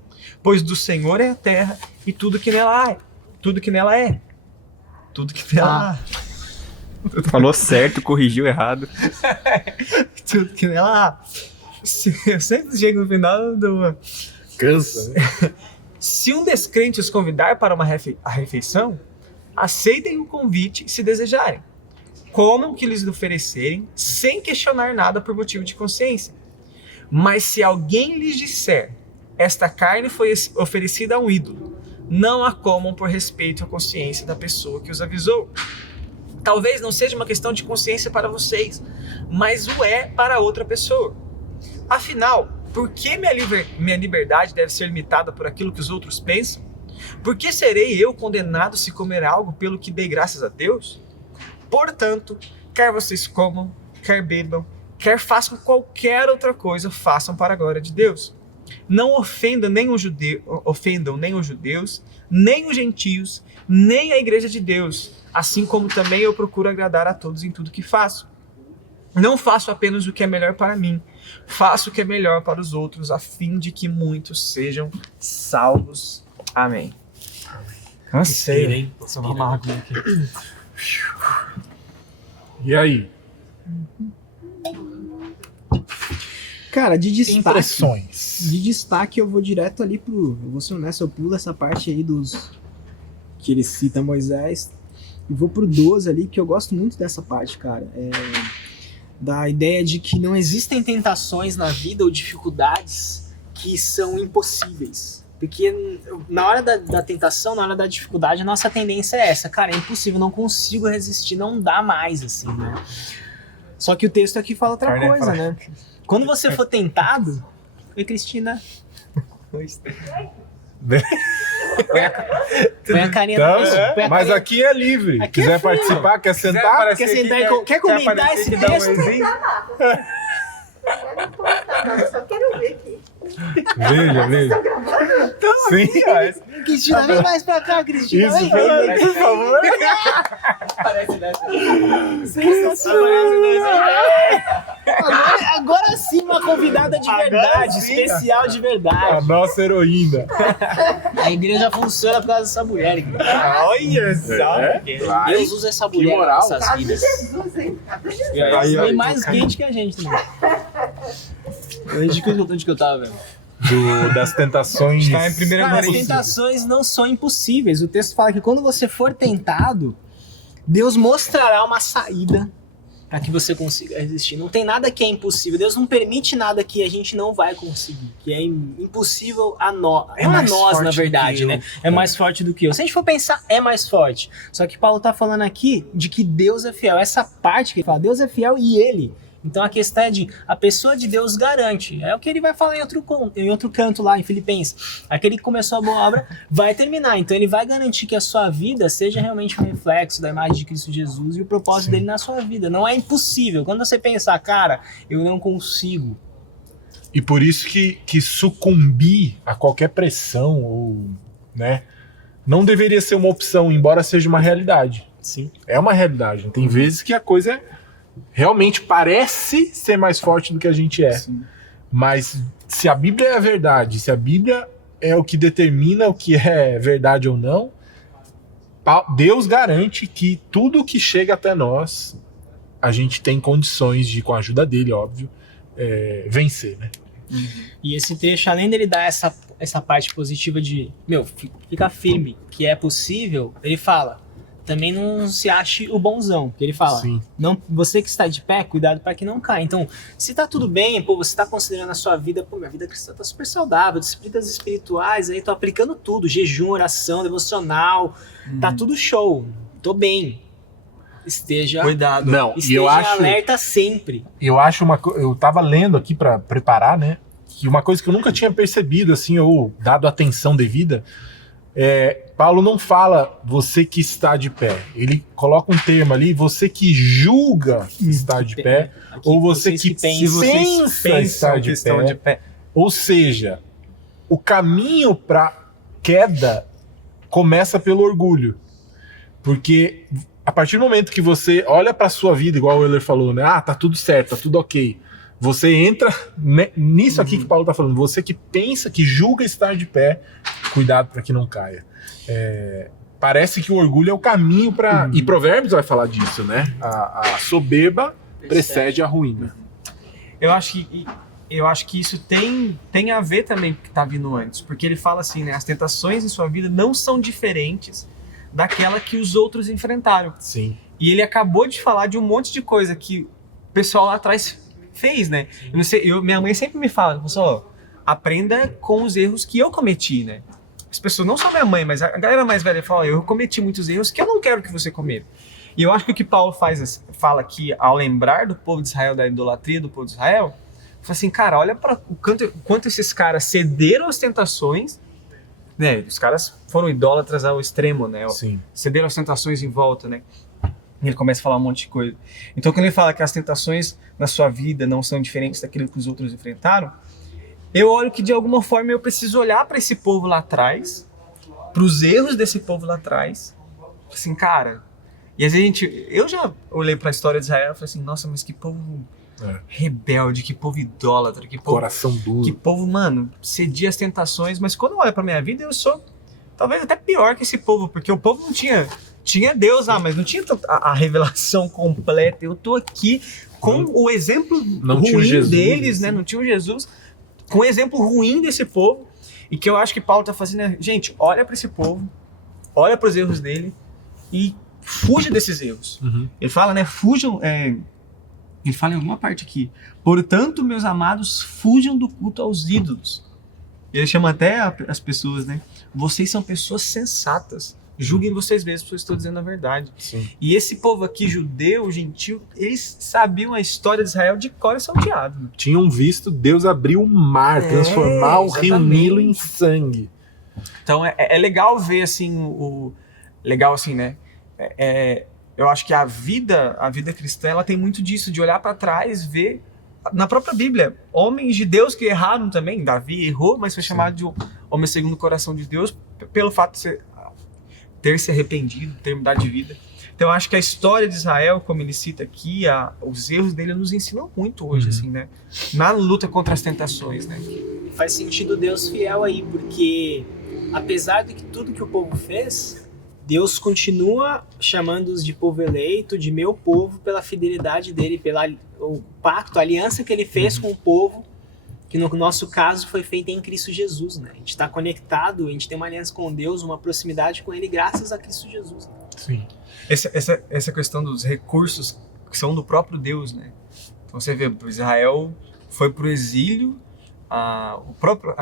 pois do Senhor é a terra e tudo que nela é. Tudo que nela há. Falou certo, corrigiu errado. Tudo que nela há. Eu sempre chego no final do... Cansa, né? Se um descrente os convidar para uma refeição, aceitem o convite se desejarem. Comam o que lhes oferecerem, sem questionar nada por motivo de consciência. Mas se alguém lhes disser, esta carne foi oferecida a um ídolo, não a comam por respeito à consciência da pessoa que os avisou. Talvez não seja uma questão de consciência para vocês, mas o é para outra pessoa. Afinal, por que minha liberdade deve ser limitada por aquilo que os outros pensam? Por que serei eu condenado se comer algo pelo que dei graças a Deus? Portanto, quer vocês comam, quer bebam, quer façam qualquer outra coisa, façam para a glória de Deus. Não ofendam nem os judeus, nem os gentios, nem a igreja de Deus, assim como também eu procuro agradar a todos em tudo que faço. Não faço apenas o que é melhor para mim, faço o que é melhor para os outros, a fim de que muitos sejam salvos. Amém. Cansei, hein? Só vou amarrar comigo aqui. E aí? Cara, de Impressões. destaque eu vou direto ali eu vou ser honesto, eu pulo essa parte aí dos que ele cita Moisés e vou pro 12 ali, que eu gosto muito dessa parte, cara. Da ideia de que Não existem tentações na vida ou dificuldades que são impossíveis. Porque na hora da tentação, na hora da dificuldade, a nossa tendência é essa. Cara, é impossível, não consigo resistir, não dá mais, assim, né? Só que o texto aqui fala outra Carne é coisa, né? Quando você for tentado... Oi, Cristina. Põe a carinha Então, no rosto, põe a mas carinha- aqui é livre. Aqui é Quiser frio. participar, quer sentar? Quer sentar e quer comentar esse texto? Eu não tô nada, eu só quero ver aqui. Veja. Sim, Cristina, vem mais pra cá, Cristina. isso, Vem. por favor. Agora sim, uma convidada de verdade, sim, especial de A verdade. nossa heroína. A igreja funciona por causa dessa mulher, igreja. Olha só. Deus usa essa mulher moral. nas nossas vidas. Jesus, hein? Aí, ó, Bem mais quente que a gente também. Onde que eu tava, velho? Das tentações. Está em primeira Cara, as Coríntios. tentações não são impossíveis. O texto fala que quando você for tentado, Deus mostrará uma saída para que você consiga resistir. Não tem nada que é impossível. Deus não permite nada que a gente não vai conseguir, que é impossível a nós. É Não a mais nós, forte na do verdade, que eu. né? É mais forte do que eu. Se a gente for pensar, é mais forte. Só que Paulo tá falando aqui de que Deus é fiel. Essa parte que ele fala, Deus é fiel e ele. Então a questão é de a pessoa de Deus garante. É o que ele vai falar em outro canto lá em Filipenses. Aquele que começou a boa obra vai terminar. Então ele vai garantir que a sua vida seja realmente um reflexo da imagem de Cristo Jesus e o propósito dele na sua vida. Não é impossível. Quando você pensar, cara, eu não consigo. E por isso que sucumbir a qualquer pressão ou, né, não deveria ser uma opção, embora seja uma realidade. Sim. É uma realidade. Tem vezes que a coisa realmente parece ser mais forte do que a gente é. Sim. Mas se a Bíblia é a verdade, se a Bíblia é o que determina o que é verdade ou não, Deus garante que tudo que chega até nós, a gente tem condições de, com a ajuda dele, óbvio, vencer, né? E esse trecho, além dele dar essa parte positiva de, fica firme, que é possível, ele fala, também não se ache o bonzão, porque ele fala, Sim. não, você que está de pé, cuidado para que não caia. Então, se tá tudo bem, pô, você tá considerando a sua vida, pô, minha vida cristã tá super saudável, disciplinas espirituais, aí tô aplicando tudo, jejum, oração, devocional, tá tudo show, tô bem. Esteja Cuidado. Não, e esteja eu acho, alerta sempre. eu tava lendo aqui pra preparar, né, que uma coisa que eu nunca tinha percebido, assim, ou dado atenção devida, Paulo não fala você que está de pé. Ele coloca um termo ali, você que julga estar de pé, Aqui, ou você vocês que pensam, pensa estar que de estão pé. de pé. Ou seja, o caminho para queda começa pelo orgulho. Porque a partir do momento que você olha para sua vida, igual o Euler falou, né? Ah, tá tudo certo, tá tudo ok. Você entra nisso aqui que Paulo tá falando. Você que pensa, que julga estar de pé, cuidado para que não caia. Parece que o orgulho é o caminho para. E Provérbios vai falar disso, né? A soberba precede a ruína. Eu acho que isso tem a ver também com o que tá vindo antes. Porque ele fala assim, né? As tentações em sua vida não são diferentes daquela que os outros enfrentaram. Sim. E ele acabou de falar de um monte de coisa que o pessoal lá atrás fez, né? Eu não sei, minha mãe sempre me fala, pessoal, aprenda com os erros que eu cometi, né? As pessoas, não só minha mãe, mas a galera mais velha fala, eu cometi muitos erros que eu não quero que você cometa. E eu acho que o que Paulo fala aqui, ao lembrar do povo de Israel, da idolatria do povo de Israel, fala assim, cara, olha para o quanto esses caras cederam às tentações, né? Os caras foram idólatras ao extremo, né? Sim. Cederam às tentações em volta, né? E ele começa a falar um monte de coisa. Então, quando ele fala que as tentações na sua vida não são diferentes daquilo que os outros enfrentaram, eu olho que de alguma forma eu preciso olhar para esse povo lá atrás, para os erros desse povo lá atrás, assim, cara. E às vezes eu já olhei para a história de Israel e falei assim, nossa, mas que povo rebelde, que povo idólatra, que povo, Coração duro. que povo, mano, cedia às tentações. Mas quando eu olho para minha vida, eu sou talvez até pior que esse povo, porque o povo não tinha Deus lá, mas não tinha a revelação completa. Eu tô aqui com o exemplo ruim Jesus, deles, assim. né? Não tinha o Jesus, com o exemplo ruim desse povo. E que eu acho que Paulo tá fazendo é, gente, olha para esse povo, olha para os erros dele e fuja desses erros. Uhum. Ele fala, né? Fujam. Ele fala em alguma parte aqui. Portanto, meus amados, fujam do culto aos ídolos. Ele chama até as pessoas, né? Vocês são pessoas sensatas. Julguem vocês mesmos, porque eu estou dizendo a verdade. Sim. E esse povo aqui, judeu, gentil, eles sabiam a história de Israel de cor e salteado. Né? Tinham visto Deus abrir o mar, transformar o rio exatamente. Nilo em sangue. Então é legal ver assim legal assim, né? Eu acho que a vida cristã, ela tem muito disso, de olhar para trás, ver na própria Bíblia homens de Deus que erraram também. Davi errou, mas foi chamado de homem segundo o coração de Deus pelo fato de ter se arrependido, ter mudado de vida. Então eu acho que a história de Israel, como ele cita aqui, os erros dele nos ensinam muito hoje, assim, né? Na luta contra as tentações, né? Faz sentido Deus fiel aí, porque apesar de que tudo que o povo fez, Deus continua chamando-os de povo eleito, de meu povo, pela fidelidade dele, pelo pacto, a aliança que ele fez com o povo, que no nosso caso foi feita em Cristo Jesus, né? A gente está conectado, a gente tem uma aliança com Deus, uma proximidade com Ele graças a Cristo Jesus. Sim. Essa questão dos recursos que são do próprio Deus, né? Então você vê, Israel foi pro exílio, a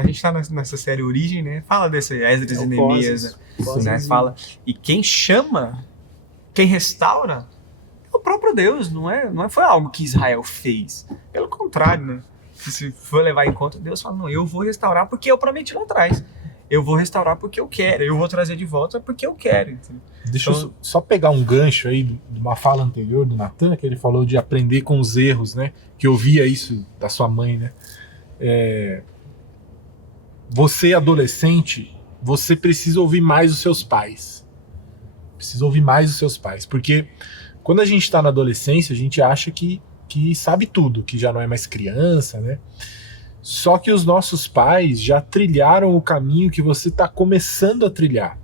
gente tá nessa série Origem, né? Fala desse Esdras e Neemias, né? Fala, e quem chama, quem restaura é o próprio Deus, não foi algo que Israel fez. Pelo contrário, né? Se for levar em conta, Deus fala, não, eu vou restaurar porque eu prometi lá atrás. Eu vou restaurar porque eu quero, eu vou trazer de volta porque eu quero. Entendeu? Deixa eu só pegar um gancho aí de uma fala anterior do Natan, que ele falou de aprender com os erros, né? Que eu ouvia isso da sua mãe, né? Você, adolescente, você precisa ouvir mais os seus pais. Precisa ouvir mais os seus pais. Porque quando a gente está na adolescência, a gente acha que sabe tudo, que já não é mais criança, né? Só que os nossos pais já trilharam o caminho que você está começando a trilhar.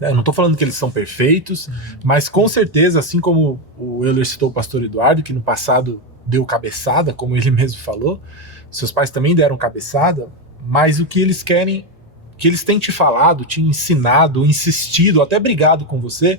Eu não estou falando que eles são perfeitos, mas com certeza, assim como o Euler citou o pastor Eduardo, que no passado deu cabeçada, como ele mesmo falou, seus pais também deram cabeçada, mas o que eles querem, que eles têm te falado, te ensinado, insistido, até brigado com você,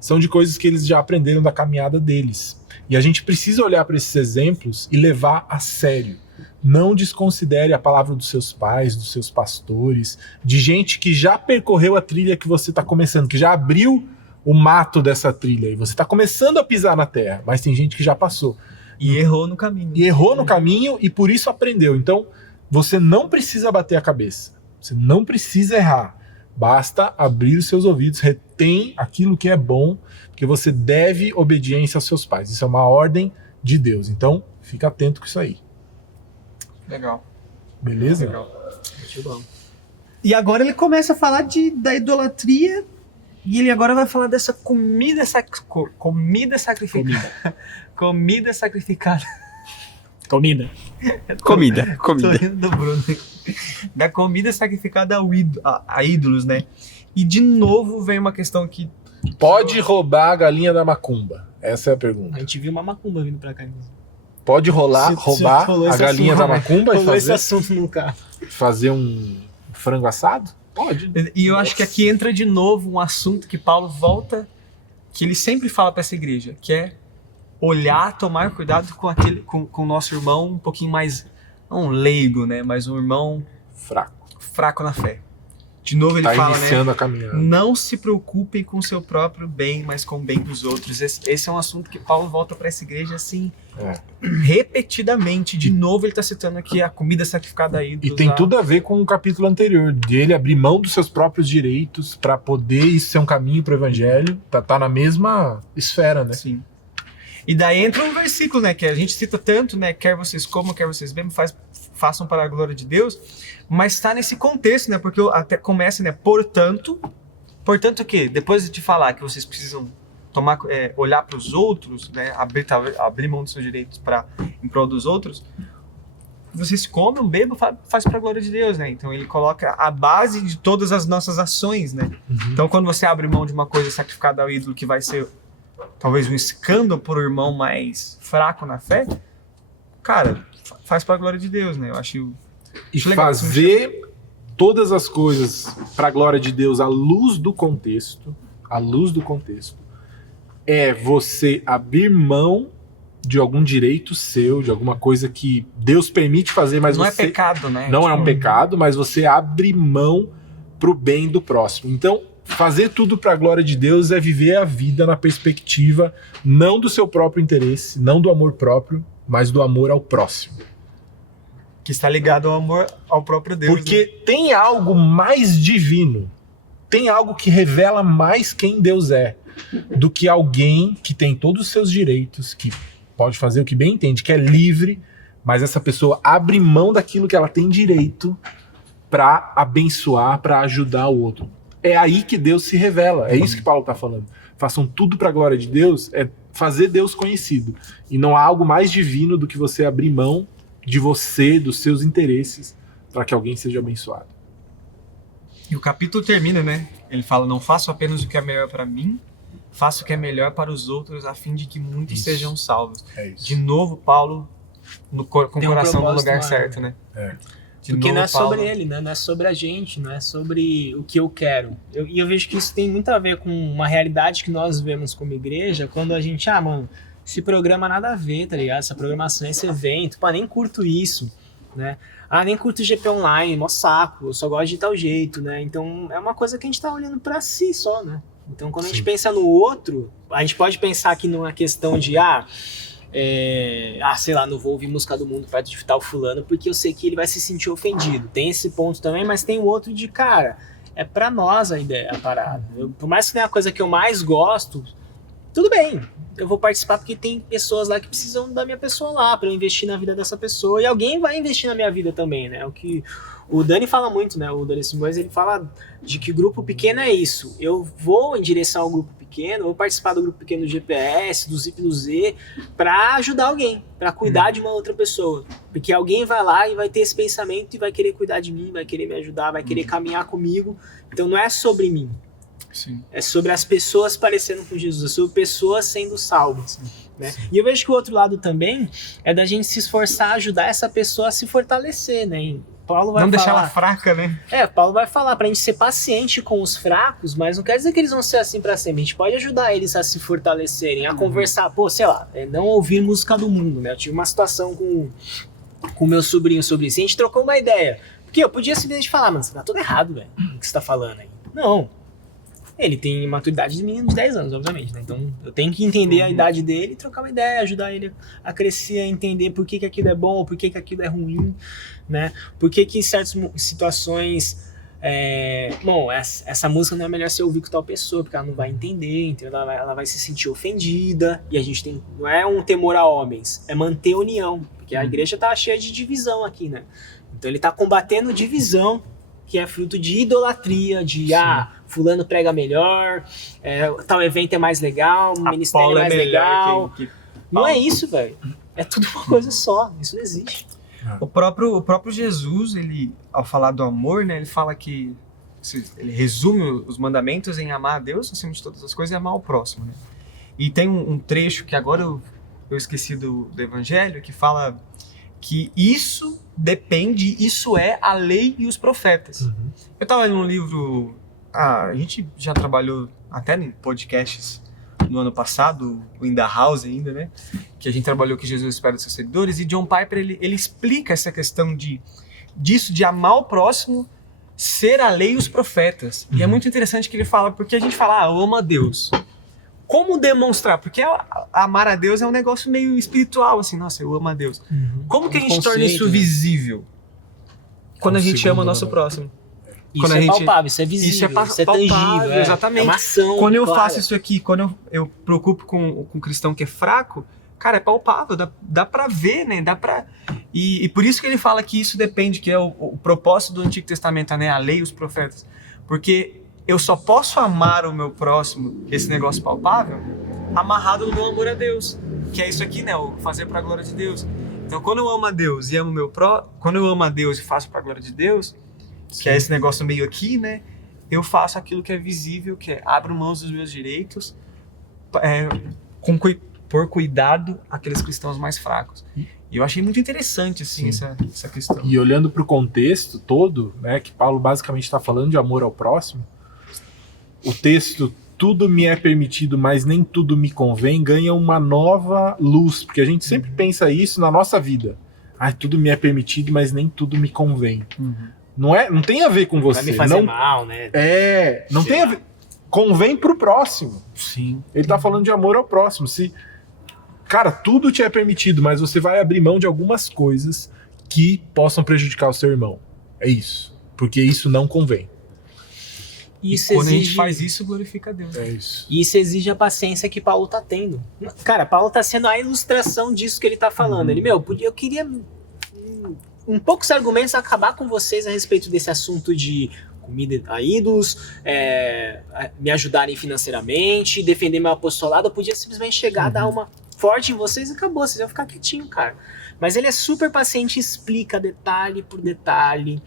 são de coisas que eles já aprenderam da caminhada deles. E a gente precisa olhar para esses exemplos e levar a sério. Não desconsidere a palavra dos seus pais, dos seus pastores, de gente que já percorreu a trilha que você está começando, que já abriu o mato dessa trilha e você está começando a pisar na terra, mas tem gente que já passou. E errou no caminho. E errou no caminho e por isso aprendeu. Então, você não precisa bater a cabeça. Você não precisa errar. Basta abrir os seus ouvidos, retém aquilo que é bom, porque você deve obediência aos seus pais. Isso é uma ordem de Deus. Então, fica atento com isso aí. Legal. Beleza? Legal. Muito bom. E agora ele começa a falar da idolatria e ele agora vai falar dessa comida sacrificada. Comida sacrificada. Comida. Comida. Tô rindo do Bruno. Da comida sacrificada a ídolos, né? E de novo vem uma questão que... Pode roubar a galinha da macumba? Essa é a pergunta. A gente viu uma macumba vindo pra cá. Pode roubar rolou a esse galinha assunto, da macumba rolou e esse assunto no carro. fazer um frango assado? Pode. E eu acho que aqui entra de novo um assunto que Paulo volta, que ele sempre fala para essa igreja, que é olhar, tomar cuidado com o nosso irmão um pouquinho mais, não leigo, né, mas um irmão fraco na fé. De novo ele fala, iniciando né, a caminhada. não se preocupem com o seu próprio bem, mas com o bem dos outros. Esse é um assunto que Paulo volta para essa igreja assim, repetidamente. De novo ele está citando aqui a comida sacrificada a ídolos. E tem tudo a ver com o capítulo anterior, de ele abrir mão dos seus próprios direitos para poder isso ser um caminho para o evangelho. Tá na mesma esfera, né? Sim. E daí entra um versículo, né, que a gente cita tanto, né, quer vocês comam, quer vocês bebam, façam para a glória de Deus, mas está nesse contexto, né, porque até começa, né, portanto o quê? Depois de te falar que vocês precisam olhar para os outros, né, abrir mão dos seus direitos em prol dos outros, vocês comem, bebam, faz para a glória de Deus, né, então ele coloca a base de todas as nossas ações, né, Então quando você abre mão de uma coisa sacrificada ao ídolo que vai ser talvez um escândalo por um irmão mais fraco na fé, cara, faz para a glória de Deus, né? Eu acho legal, fazer todas as coisas para a glória de Deus à luz do contexto, é você abrir mão de algum direito seu, de alguma coisa que Deus permite fazer, mas não você... é pecado, né? Não é um pecado, mas você abre mão pro bem do próximo. Então, fazer tudo para a glória de Deus é viver a vida na perspectiva não do seu próprio interesse, não do amor próprio, mas do amor ao próximo. Que está ligado ao amor ao próprio Deus. Porque tem algo mais divino, tem algo que revela mais quem Deus é, do que alguém que tem todos os seus direitos, que pode fazer o que bem entende, que é livre, mas essa pessoa abre mão daquilo que ela tem direito para abençoar, para ajudar o outro. É aí que Deus se revela. É isso que Paulo está falando. Façam tudo para a glória de Deus, é fazer Deus conhecido. E não há algo mais divino do que você abrir mão de você, dos seus interesses, para que alguém seja abençoado. E o capítulo termina, né? Ele fala, não faço apenas o que é melhor para mim, faço o que é melhor para os outros, a fim de que muitos sejam salvos. É isso. De novo, Paulo com o Tem um coração no propósito lugar maior, certo, né? É. De Porque novo, não é Paulo- sobre ele, né? Não é sobre a gente, não é sobre o que eu quero. E eu vejo que isso tem muito a ver com uma realidade que nós vemos como igreja, quando a gente, mano, esse programa nada a ver, tá ligado? Essa programação, esse evento, pô, nem curto isso, né? Nem curto GP Online, mó saco, eu só gosto de tal jeito, né? Então é uma coisa que a gente tá olhando pra si só, né? Então quando a gente pensa no outro, a gente pode pensar que não é questão de, sei lá, não vou ouvir música do mundo perto de tal fulano porque eu sei que ele vai se sentir ofendido. Tem esse ponto também, mas tem o outro de, cara, é pra nós a ideia, a parada. Por mais que não é a coisa que eu mais gosto, tudo bem, eu vou participar porque tem pessoas lá que precisam da minha pessoa lá, pra eu investir na vida dessa pessoa, e alguém vai investir na minha vida também, né? O que o Dani fala muito, né? O Dani Simões, ele fala de que grupo pequeno é isso. Eu vou em direção ao grupo pequeno, vou participar do grupo pequeno do GPS, do Zip do Z, pra ajudar alguém, pra cuidar de uma outra pessoa. Porque alguém vai lá e vai ter esse pensamento e vai querer cuidar de mim, vai querer me ajudar, vai querer caminhar comigo. Então não é sobre mim. Sim. É sobre as pessoas parecendo com Jesus, é sobre pessoas sendo salvas. Né? E eu vejo que o outro lado também é da gente se esforçar a ajudar essa pessoa a se fortalecer, né? Paulo vai Não falar, deixar ela fraca, né? Paulo vai falar pra gente ser paciente com os fracos, mas não quer dizer que eles vão ser assim pra sempre. A gente pode ajudar eles a se fortalecerem, a conversar, sei lá, não ouvir música do mundo, né? Eu tive uma situação com meu sobrinho sobre isso, e a gente trocou uma ideia. Porque eu podia simplesmente falar, mano, você tá tudo errado, velho, o que você tá falando aí. Não. Ele tem maturidade de menino de 10 anos, obviamente, né? Então eu tenho que entender a idade dele, trocar uma ideia, ajudar ele a crescer, a entender por que aquilo é bom ou por que aquilo é ruim, né? Por que em certas situações, essa música não é melhor você ouvir com tal pessoa, porque ela não vai entender, entendeu? Ela vai se sentir ofendida, e a gente não é um temor a homens, é manter a união, porque a igreja tá cheia de divisão aqui, né? Então ele tá combatendo divisão, que é fruto de idolatria, de fulano prega melhor, tal evento é mais legal, o ministério é mais legal. Não é isso, velho. É tudo uma coisa só. Isso não existe. O próprio Jesus, ele, ao falar do amor, né, ele fala que ele resume os mandamentos em amar a Deus acima de todas as coisas e amar o próximo, né? E tem um trecho que agora eu esqueci do Evangelho, que fala que isso é a lei e os profetas. Eu estava lendo um livro, a gente já trabalhou até em podcasts no ano passado, o In The House ainda, né? Que a gente trabalhou que Jesus espera dos seus seguidores, e John Piper, ele explica essa questão disso, de amar o próximo, ser a lei e os profetas. E é muito interessante que ele fala, porque a gente fala, eu amo a Deus. Como demonstrar? Porque amar a Deus é um negócio meio espiritual, assim, nossa, eu amo a Deus. Como que a gente torna isso visível? Quando a gente ama o nosso próximo. Isso é palpável, isso é visível, isso é tangível. Exatamente. É uma ação. Quando eu faço isso aqui, quando eu preocupo com um cristão que é fraco, cara, é palpável, dá pra ver, né? E por isso que ele fala que isso depende, que é o propósito do Antigo Testamento, né? A lei e os profetas. Porque eu só posso amar o meu próximo, esse negócio palpável, amarrado no meu amor a Deus. Que é isso aqui, né? O fazer pra glória de Deus. Então, quando eu amo a Deus e amo quando eu amo a Deus e faço pra glória de Deus, que é esse negócio meio aqui, né? Eu faço aquilo que é visível, que é abro mãos dos meus direitos, por cuidado àqueles cristãos mais fracos. E eu achei muito interessante, assim, essa questão. E olhando para o contexto todo, né, que Paulo basicamente está falando de amor ao próximo, o texto tudo me é permitido, mas nem tudo me convém, ganha uma nova luz, porque a gente sempre pensa isso na nossa vida. Tudo me é permitido, mas nem tudo me convém. Não tem a ver com você. Vai me fazer mal, né? Não tem a ver. Convém pro próximo. Sim. Ele tá falando de amor ao próximo. Cara, tudo te é permitido, mas você vai abrir mão de algumas coisas que possam prejudicar o seu irmão. É isso. Porque isso não convém. Isso quando a gente faz isso, glorifica a Deus. É isso. E isso exige a paciência que Paulo tá tendo. Cara, Paulo tá sendo a ilustração disso que ele tá falando. Ele, eu queria em poucos argumentos acabar com vocês a respeito desse assunto de comida a ídolos, me ajudarem financeiramente, defender meu apostolado. Eu podia simplesmente chegar, dar uma forte em vocês e acabou, vocês iam ficar quietinho, cara. Mas ele é super paciente, explica detalhe por detalhe.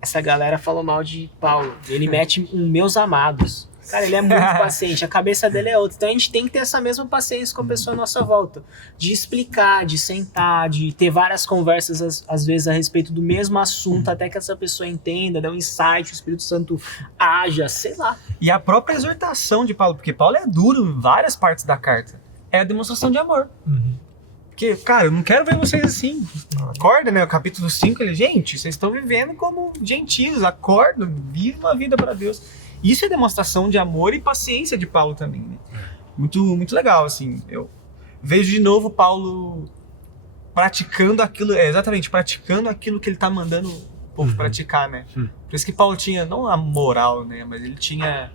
Essa galera falou mal de Paulo. Ele mete um meus amados. Cara, ele é muito paciente, a cabeça dele é outra. Então a gente tem que ter essa mesma paciência com a pessoa à nossa volta. De explicar, de sentar, de ter várias conversas, às vezes, a respeito do mesmo assunto, até que essa pessoa entenda, dê um insight, o Espírito Santo haja, sei lá. E a própria exortação de Paulo, porque Paulo é duro em várias partes da carta, é a demonstração de amor. Porque, cara, eu não quero ver vocês assim. Acorda, né? O capítulo 5, ele, gente, vocês estão vivendo como gentios, acorda, vive uma vida para Deus. Isso é demonstração de amor e paciência de Paulo também, né? Muito, muito legal, assim. Eu vejo de novo Paulo praticando aquilo, praticando aquilo que ele tá mandando o povo praticar, né? Por isso que Paulo tinha, não a moral, né? Mas ele tinha...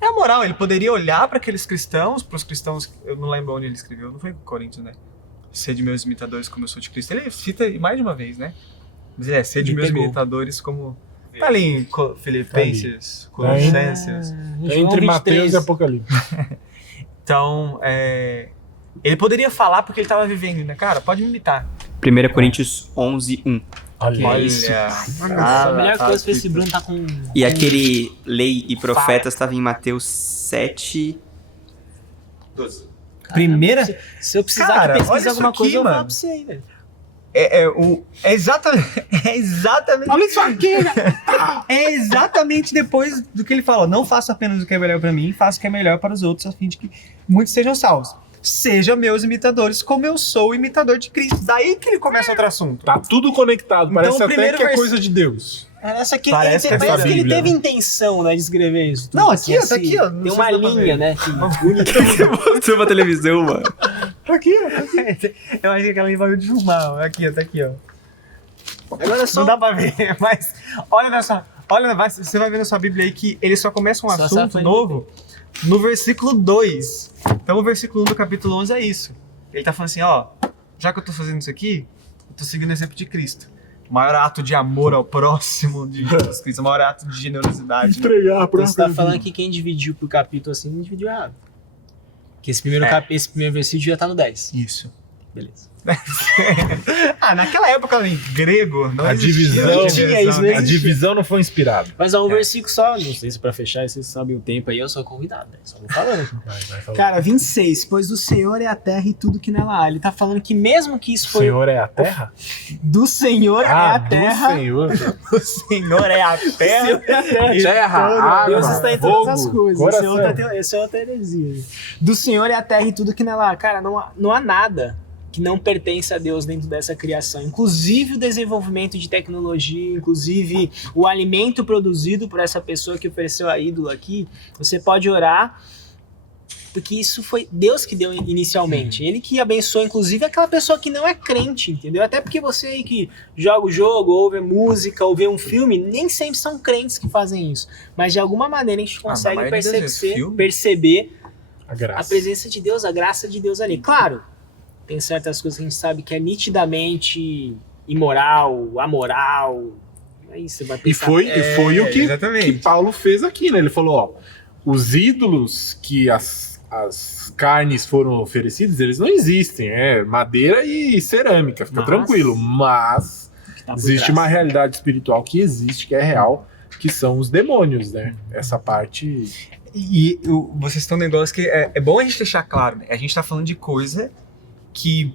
É a moral, ele poderia olhar para aqueles cristãos, para os cristãos, eu não lembro onde ele escreveu, não foi em Coríntios, né? Ser de meus imitadores como eu sou de Cristo. Ele cita mais de uma vez, né? Mas ser de meus imitadores como... Tá ali em Filipenses, Colossenses. Entre Mateus e Apocalipse. Então, ele poderia falar porque ele estava vivendo, né? Cara, pode me imitar. 1 Coríntios 11:1. Olha isso. A melhor coisa foi esse Bruno tá com... E aquele Lei e Profetas estava em Mateus 7:12. Primeira? Se eu precisar Cara, que olha pesquisar isso alguma aqui, coisa, eu vou mano. falar pra você aí, velho. É exatamente. Olha isso aqui, É exatamente depois do que ele fala. Não faça apenas o que é melhor para mim, faça o que é melhor para os outros, a fim de que muitos sejam salvos. Sejam meus imitadores, como eu sou imitador de Cristo. Daí que ele começa outro assunto. Tá tudo conectado, parece Então, o até primeiro que é vers- coisa de Deus. Parece que, Parece que é parece que ele Bíblia, teve né? intenção, né, de escrever isso. Não, Assim, aqui, ó, tá aqui, ó. Não Tem sei uma se dá pra linha, ver. né? Bonita. Mostrou pra televisão, mano. Tá aqui, ó. Eu acho que aquela linha vai de filmar. Ó. Aqui, ó, tá aqui, ó. Agora só... Não dá pra ver, mas você vai ver na sua Bíblia aí que ele só começa um Só assunto sabe novo no versículo 2. Então o versículo 1 do capítulo 11 é isso. Ele tá falando assim, ó, já que eu tô fazendo isso aqui, eu tô seguindo o exemplo de Cristo. O maior ato de amor ao próximo de Jesus Cristo, o maior ato de generosidade. Né? Entregar Então você tá falando que quem dividiu pro capítulo assim, não dividiu errado. Que esse primeiro, esse primeiro versículo já tá no 10. Isso. Beleza. Naquela época em grego, não A existia divisão- Tinha isso, né? né? A divisão não foi inspirada. Mas ó, um versículo só, não sei se pra fechar, vocês sabem o tempo aí, eu sou convidado, né? Só vou falando aqui. Vai falar. Cara, 26. Pois do Senhor é a terra e tudo que nela há. Ele tá falando que mesmo que isso O foi... Senhor é a terra? Do Senhor é a terra. do Senhor. O Senhor é a terra. Terra, Deus água, está em fogo, todas as coisas. coração. Esse é outra heresia. Do Senhor é a terra e tudo que nela há. Cara, não há nada que não pertence a Deus dentro dessa criação. Inclusive o desenvolvimento de tecnologia, inclusive o alimento produzido por essa pessoa que ofereceu a ídolo aqui. Você pode orar, porque isso foi Deus que deu inicialmente. Ele que abençoou, inclusive, aquela pessoa que não é crente, entendeu? Até porque você aí que joga o jogo, ouve música, ou vê um filme, nem sempre são crentes que fazem isso. Mas de alguma maneira a gente consegue maioria das vezes, filme. perceber A graça. a presença de Deus, a graça de Deus ali. Claro, tem certas coisas que a gente sabe que é nitidamente imoral, amoral. Aí você vai E pensar... foi o que exatamente. Paulo fez aqui, né? Ele falou, ó, os ídolos que as carnes foram oferecidas, eles não existem, é madeira e cerâmica, fica Mas- tranquilo, mas tá por existe trás. uma realidade espiritual que existe, que é real, que são os demônios, né? Essa parte... E vocês têm um negócio que é bom a gente deixar claro, né? A gente tá falando de coisa que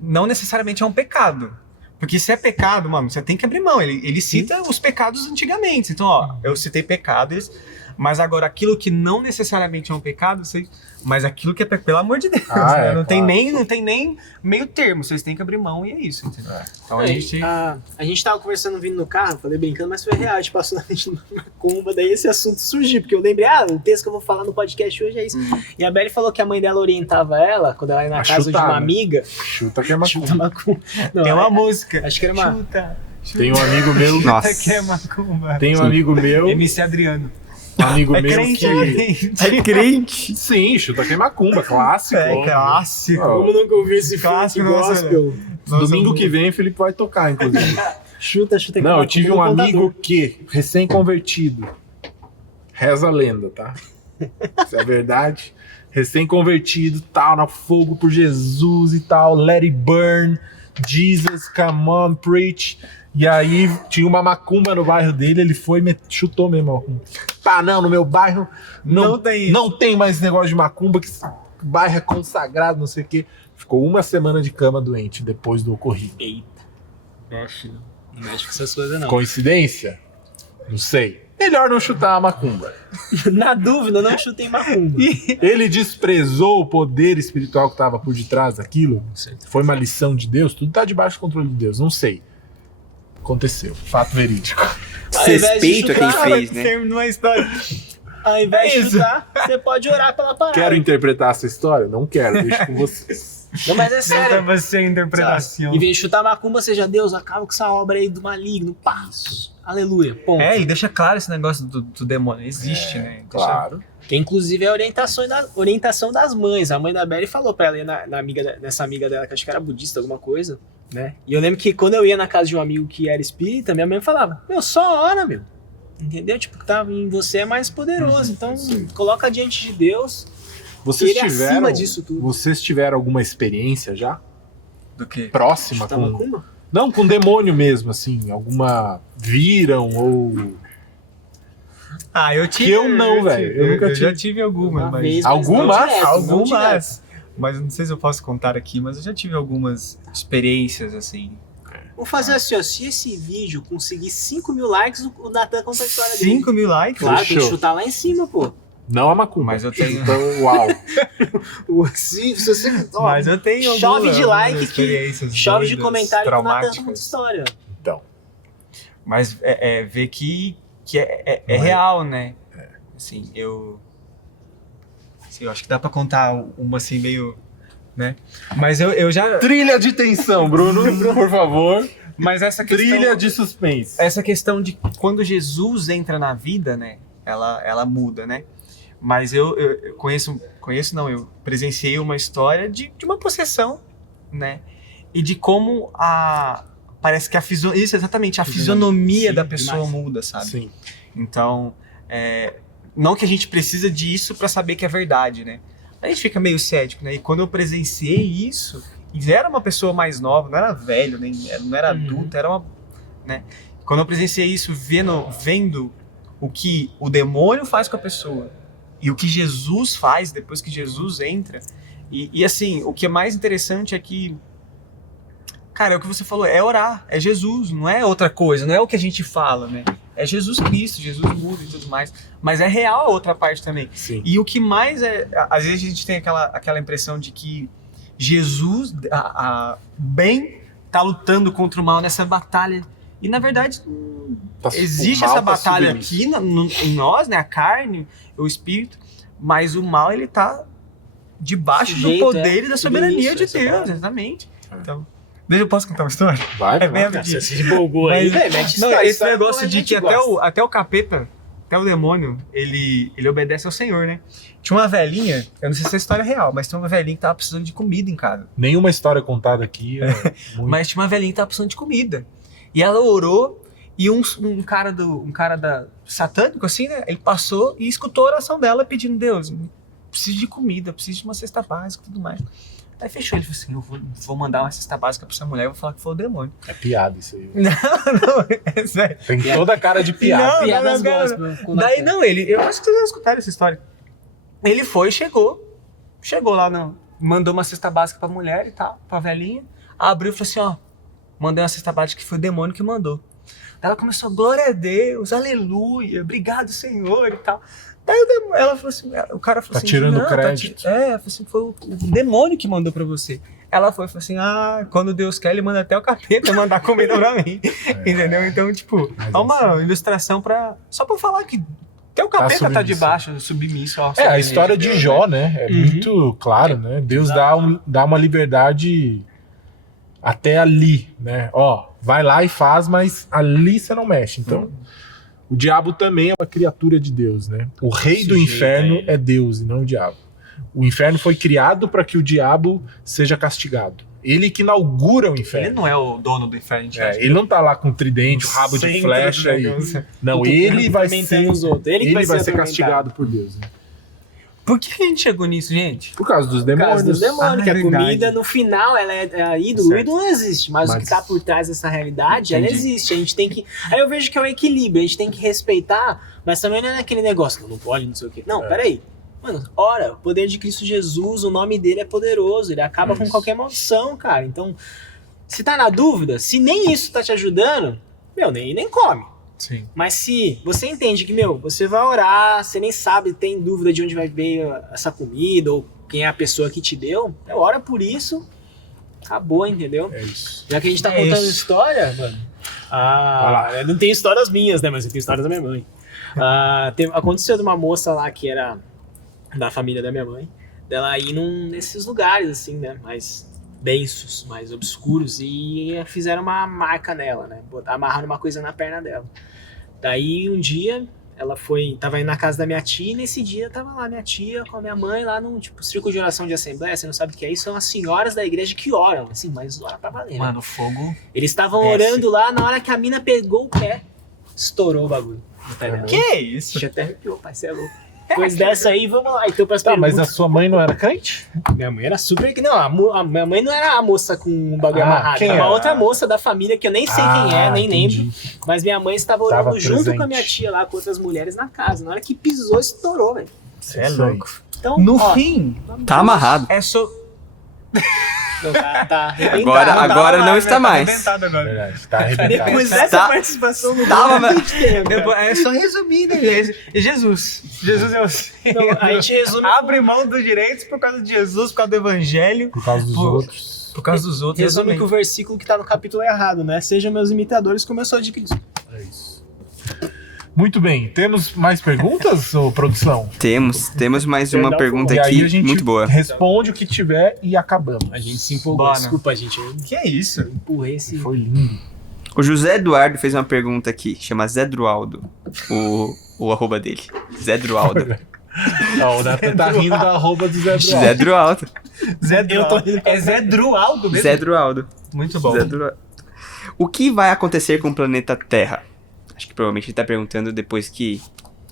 não necessariamente é um pecado. Porque se é pecado, mano, você tem que abrir mão. Ele cita os pecados antigamente. Então, ó, eu citei pecados, mas agora aquilo que não necessariamente é um pecado, mas aquilo que é pelo amor de Deus, Ah, né? é, não, claro. não tem nem meio termo. Vocês têm que abrir mão e é isso, entendeu? Então a gente... A gente tava conversando vindo no carro, falei brincando, mas foi real, a gente passou na frente de uma macumba, daí esse assunto surgiu, porque eu lembrei, o texto que eu vou falar no podcast hoje é isso. E a Belly falou que a mãe dela orientava ela, quando ela ia na A casa de chutada. uma amiga, Chuta que é macumba. chuta macumba. Não, Tem uma música. acho que era uma... Chuta. Tem um amigo meu... Nossa. Que é macumba. Tem um amigo meu... MC Adriano. Um amigo É meu crente, que... é crente. É crente. Sim, chuta que é macumba, clássico. É óbvio. clássico. Ó, Como nunca ouviu esse Clássico, funk nossa, gospel? Domingo que vem, o Felipe vai tocar, inclusive. Chuta que Não, eu macumba tive no um contador. amigo que, recém-convertido, reza a lenda, tá? Isso é verdade. Recém-convertido, tal, na fogo por Jesus e tal, let it burn, Jesus, come on, preach. E aí tinha uma macumba no bairro dele, ele foi e chutou mesmo. Ó. Pá, não, no meu bairro Não tem isso. não tem mais negócio de macumba, que esse bairro é consagrado, não sei o quê. Ficou uma semana de cama doente depois do ocorrido. Eita. Mexe, não. Não mexe com essas coisas, não. Coincidência? Não sei. Melhor não chutar a macumba. Na dúvida, não chutem macumba. Ele desprezou o poder espiritual que estava por detrás daquilo. Foi uma lição de Deus. Tudo está debaixo do controle de Deus. Não sei. Aconteceu. Fato verídico. Ao invés de Respeito a quem chutar, fez, né? Terminou a história. Ao invés de isso. chutar, você pode orar pela parada. Quero interpretar essa história? Não quero. Deixa com vocês. Não, mas é Deixa sério. você a interpretação. Em vez de chutar macumba, seja Deus, acaba com essa obra aí do maligno. Pá. Aleluia. Ponto. É, ele deixa claro esse negócio do demônio. Existe, né? Deixa- Claro. Que inclusive é a orientação das mães. A mãe da Belly falou pra ela ir nessa amiga dela, que acho que era budista, alguma coisa, né? E eu lembro que quando eu ia na casa de um amigo que era espírita, minha mãe falava, meu, só ora, meu. Entendeu? Tipo, que tá em você é mais poderoso. Então, coloca diante de Deus. Vocês Ele é tiveram, acima disso tudo. vocês tiveram alguma experiência já? Do quê? Próxima Chutar com... macumba? Não, com demônio mesmo, assim. Alguma viram ou... Ah, eu tive. Que eu não, velho. Eu nunca já tive. tive algumas, Uma mas. vez, Algumas? mas não direto, não Algumas. Mas não sei se eu posso contar aqui, mas eu já tive algumas experiências assim. Vamos fazer assim, ó. Se esse vídeo conseguir 5 mil likes, o Natan conta a história dele. 5 mil likes? Claro, tem que Fechou. chutar lá em cima, pô. Não a macumba. Mas eu tenho. Então, uau. Se você... ó, Mas eu tenho chove algumas de like que experiências chove de doidas, comentário que o Natan conta traumáticas. história. Então, Mas ver que é Não é? real, né? Assim, eu acho que dá pra contar uma assim meio, né? Mas eu já... trilha de tensão, Bruno, por favor. Mas essa questão... Trilha de suspense. Essa questão de quando Jesus entra na vida, né? Ela muda, né? Mas eu conheço não, eu presenciei uma história de uma possessão, né? E de como parece que isso, exatamente, a fisionomia Sim, da pessoa demais. muda, sabe? Sim. Então, não que a gente precisa disso pra saber que é verdade, né? A gente fica meio cético, né? E quando eu presenciei isso, e era uma pessoa mais nova, não era velho, não era adulto, era uma... né? Quando eu presenciei isso, vendo o que o demônio faz com a pessoa e o que Jesus faz depois que Jesus entra, e assim, o que é mais interessante é que, cara, é o que você falou, é orar, é Jesus, não é outra coisa, não é o que a gente fala, né? É Jesus Cristo, Jesus muda e tudo mais. Mas é real a outra parte também. Sim. E o que mais às vezes a gente tem aquela impressão de que Jesus, bem, tá lutando contra o mal nessa batalha. E na verdade, existe O mal essa batalha submisso. aqui em nós, né? A carne, o espírito. Mas o mal, ele tá debaixo Sujeito, do poder e da soberania Isso, de essa Deus, palavra. exatamente. Então, eu posso contar uma história? Vai, É bem vai. rapidinho. Você se empolgou aí, Mas- velho. Mete Não, história, esse história negócio boa, a de gente que gosta. até o capeta, até o demônio, ele obedece ao Senhor, né? Tinha uma velhinha, eu não sei se é história real, mas tinha uma velhinha que tava precisando de comida em casa. Nenhuma história contada aqui é muito... Mas tinha uma velhinha que tava precisando de comida. E ela orou, e um cara da satânico, assim, né? Ele passou e escutou a oração dela pedindo, Deus, preciso de comida, preciso de uma cesta básica e tudo mais. Aí fechou, ele falou assim, eu vou mandar uma cesta básica pra essa mulher e vou falar que foi o demônio. É piada isso aí. Não, é sério. Tem toda a cara de piada. Não, Piadas não, gospel. com Daí Natan. não, eu acho que vocês já escutaram essa história. Ele foi, chegou lá, mandou uma cesta básica pra mulher e tal, pra velhinha, abriu e falou assim, ó, mandei uma cesta básica que foi o demônio que mandou. Daí ela começou, glória a Deus, aleluia, obrigado Senhor e tal. Daí ela falou assim, o cara falou Tá assim, tirando não, crédito. falou assim, foi o demônio que mandou pra você. Ela foi e falou assim, quando Deus quer, ele manda até o capeta mandar comida pra mim. Entendeu? Então, tipo, Mas é uma ilustração só pra falar que até o capeta tá submisso. debaixo, submisso. Ó, É, a história de Deus, Jó, né? É Uhum. muito claro, né? Deus dá uma liberdade até ali, né? Ó, vai lá e faz, mas ali você não mexe. Então, o diabo também é uma criatura de Deus, né? O rei do Sujeito inferno aí. é Deus e não o diabo. O inferno foi criado para que o diabo seja castigado. Ele que inaugura o Ele inferno. não é o dono do inferno, a gente acha. Ele não tá lá com tridente, o rabo de Centro flecha do e... negócio. Não, ele vai ser, Atormentando os outros. Ele que vai ele vai ser atormentado. castigado por Deus. Né? Por que a gente chegou nisso, gente? Por causa dos Por demônios. causa dos demônios, que é a verdade. comida no final ela é ídolo. O Certo. ídolo não existe, mas o que tá por trás dessa realidade, ela Entendi. existe. A gente tem que. Aí eu vejo que é um equilíbrio, a gente tem que respeitar, mas também não é aquele negócio, não pode, não sei o quê. Não, peraí. Mano, ora, o poder de Cristo Jesus, o nome dele é poderoso, ele acaba com qualquer maldição, cara. Então, se tá na dúvida, se nem isso tá te ajudando, meu, nem come. Sim. Mas se você entende que, meu, você vai orar, você nem sabe, tem dúvida de onde vai vir essa comida ou quem é a pessoa que te deu, ora por isso, acabou, entendeu? É isso. Já que a gente tá É contando isso. história, mano. Eu não tenho histórias minhas, né? Mas eu tenho histórias da minha mãe. Aconteceu de uma moça lá que era da família da minha mãe, dela ir nesses lugares, assim, né? Mais densos, mais obscuros, e fizeram uma marca nela, né? Amarraram uma coisa na perna dela. Daí um dia ela tava indo na casa da minha tia, e nesse dia tava lá minha tia com a minha mãe lá num tipo círculo de oração de assembleia. Você não sabe o que é isso? São as senhoras da igreja que oram, assim, mas oram pra valer. Mano, fogo. Eles estavam desce. orando lá, na hora que a mina pegou o pé, estourou o bagulho. No pé dela. Que isso? Tinha até arrepiou, pai, você é louco. Depois dessa aí, vamos lá. Então, pras Tá, mas perguntas. a sua mãe não era crente? Minha mãe era super. Não, a minha mãe não era a moça com um bagulho amarrado. quem Era uma era? outra moça da família que eu nem sei quem é, nem entendi. lembro. Mas minha mãe estava orando Tava junto presente. com a minha tia lá, com outras mulheres na casa. Na hora que pisou, estourou, velho. Você é Isso aí. louco. Então, No ó, fim, Tá amarrado. é só. não, tá arrebentado. Agora não está mais. Arrebentado agora. Verdade, tá arrebentado. Depois dessa Tá- participação no Tava, grupo, a gente tem agora. É só resumir, né? Jesus. Jesus é o Não, a gente resume. Abre mão dos direitos por causa de Jesus, por causa do evangelho, Por causa dos Por- outros. por causa dos outros. Resume que o exatamente. versículo que tá no capítulo é errado, né? Sejam meus imitadores como eu sou de Cristo. É isso. Muito bem. Temos mais perguntas, ô produção? Temos mais uma Perdão, pergunta E aí aqui, a gente muito boa. responde o que tiver e acabamos. A gente se empolgou. Bora. Desculpa, gente. Eu Que é isso? empurrei esse. Foi lindo. O José Eduardo fez uma pergunta aqui, chama Zé Drualdo, o arroba dele. Zé Drualdo. Ó, o Nathan tá rindo da arroba do Zé Bruno. Zé Drualdo. Zé Eu tô Drualdo. rindo É Zé Drualdo mesmo? Zé Drualdo. Muito bom. Zé Drualdo. O que vai acontecer com o planeta Terra? Acho que provavelmente ele tá perguntando depois que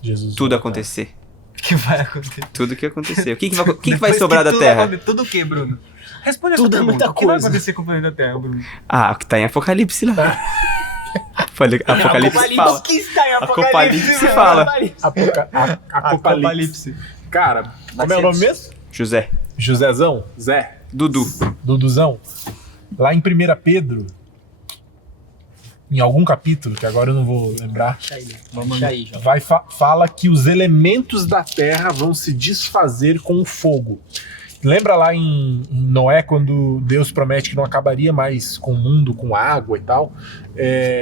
Jesus. tudo acontecer. O que vai acontecer? Tudo que acontecer. O que vai Depois sobrar da tudo Terra? Tudo o que, Bruno? Responde Tudo é essa muita pergunta. O que vai coisa. acontecer com o planeta Terra, Bruno? Ah, o que tá em Apocalipse lá. Apocalipse fala. O que está em Apocalipse mano? fala. Apocalipse. Cara, como é o nome mesmo? José. Josézão? Zé? Dudu. Duduzão? Lá em 1 Pedro, em algum capítulo, que agora eu não vou lembrar, Deixa aí, João. fala que os elementos da terra vão se desfazer com o fogo. Lembra lá em Noé, quando Deus promete que não acabaria mais com o mundo, com água e tal,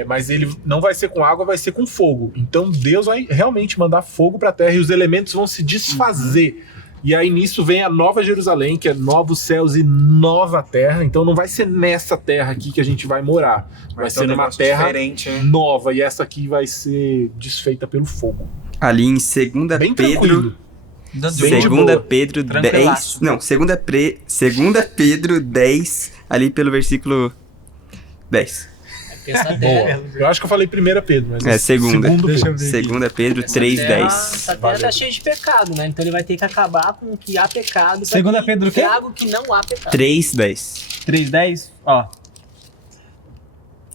mas ele não vai ser com água, vai ser com fogo. Então Deus vai realmente mandar fogo para a terra e os elementos vão se desfazer. E aí nisso vem a nova Jerusalém, que é novos céus e nova terra. Então não vai ser nessa terra aqui que a gente vai morar. Vai ser numa terra diferente, né? nova. E essa aqui vai ser desfeita pelo fogo. Ali em 2 Bem Pedro. tranquilo. Bem de Segunda boa. Pedro 10. Tranquilaço. Não, segunda Pedro 10, ali pelo versículo 10. Essa Boa. terra, Eu acho que eu falei 1 Pedro, mas É, segunda. segundo Deixa eu Pedro. ver. Segunda Pedro essa 3, terra- 10. Essa terra Valeu. tá cheia de pecado, né? Então ele vai ter que acabar com o que há pecado. pra Segunda que Pedro o quê? traga o que não há pecado. 3, 10. 3:10, ó.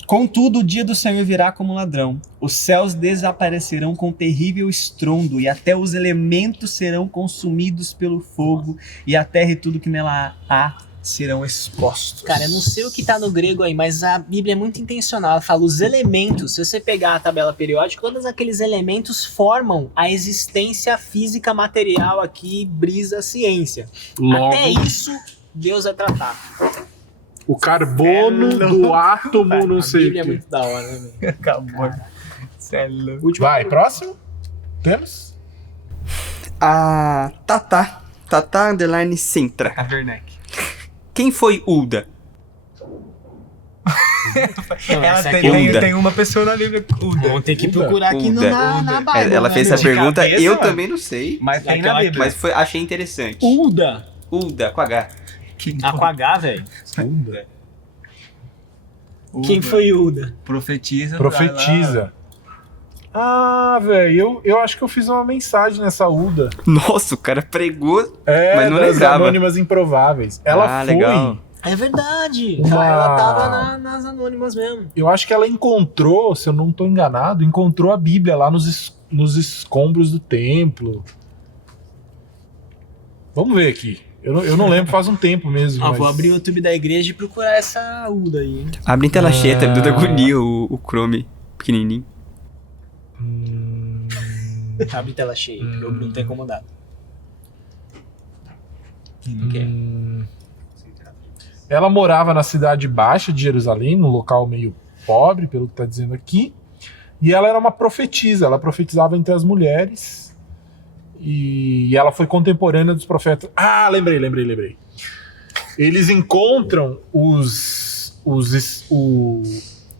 Contudo, o dia do Senhor virá como ladrão. Os céus desaparecerão com terrível estrondo, e até os elementos serão consumidos pelo fogo, e a terra e tudo que nela há serão expostos. Cara, eu não sei o que tá no grego aí, mas a Bíblia é muito intencional. Ela fala os elementos. Se você pegar a tabela periódica, todos aqueles elementos formam a existência física material aqui, brisa ciência. Logo, Até isso, Deus vai tratar. o carbono do átomo, não A sei o Bíblia é quê. muito da hora, né, velho? Acabou. Cê é louco. Vai, próximo? Temos? A Tata underline Sintra. A Werneck. Quem foi Ulda? Não, Ela essa tem, aqui Ulda. tem uma pessoa na Bíblia. Ulda. Vamos ter que Ulda. procurar aqui Ulda. na Bible. Ela né, fez meu? essa pergunta, cabeça, eu mano. também não sei. Mas tem Aquela na Bíblia. Mas achei interessante. Ulda. Ulda, com H. Ah, com H, velho. Ulda. Ulda. Quem foi Ulda? Profetiza. Profetiza. Ah, velho, eu acho que eu fiz uma mensagem nessa Uda. Nossa, o cara pregou. É, Mas não das lembrava. Anônimas Improváveis. Ela foi... legal. É verdade. Uma- Ela tava nas anônimas mesmo. Eu acho que ela encontrou, se eu não tô enganado, encontrou a Bíblia lá nos escombros do templo. Vamos ver aqui. Eu não lembro, faz um tempo mesmo. Ó, mas- vou abrir o YouTube da igreja e procurar essa Uda aí, hein? Abre em tela cheia, tá me dando agonia o Chrome pequenininho. Abre tela cheia, porque o Bruno tá incomodado. Ok. Ela morava na cidade baixa de Jerusalém, num local meio pobre, pelo que tá dizendo aqui. E ela era uma profetisa, ela profetizava entre as mulheres. E ela foi contemporânea dos profetas. Ah, lembrei. Eles encontram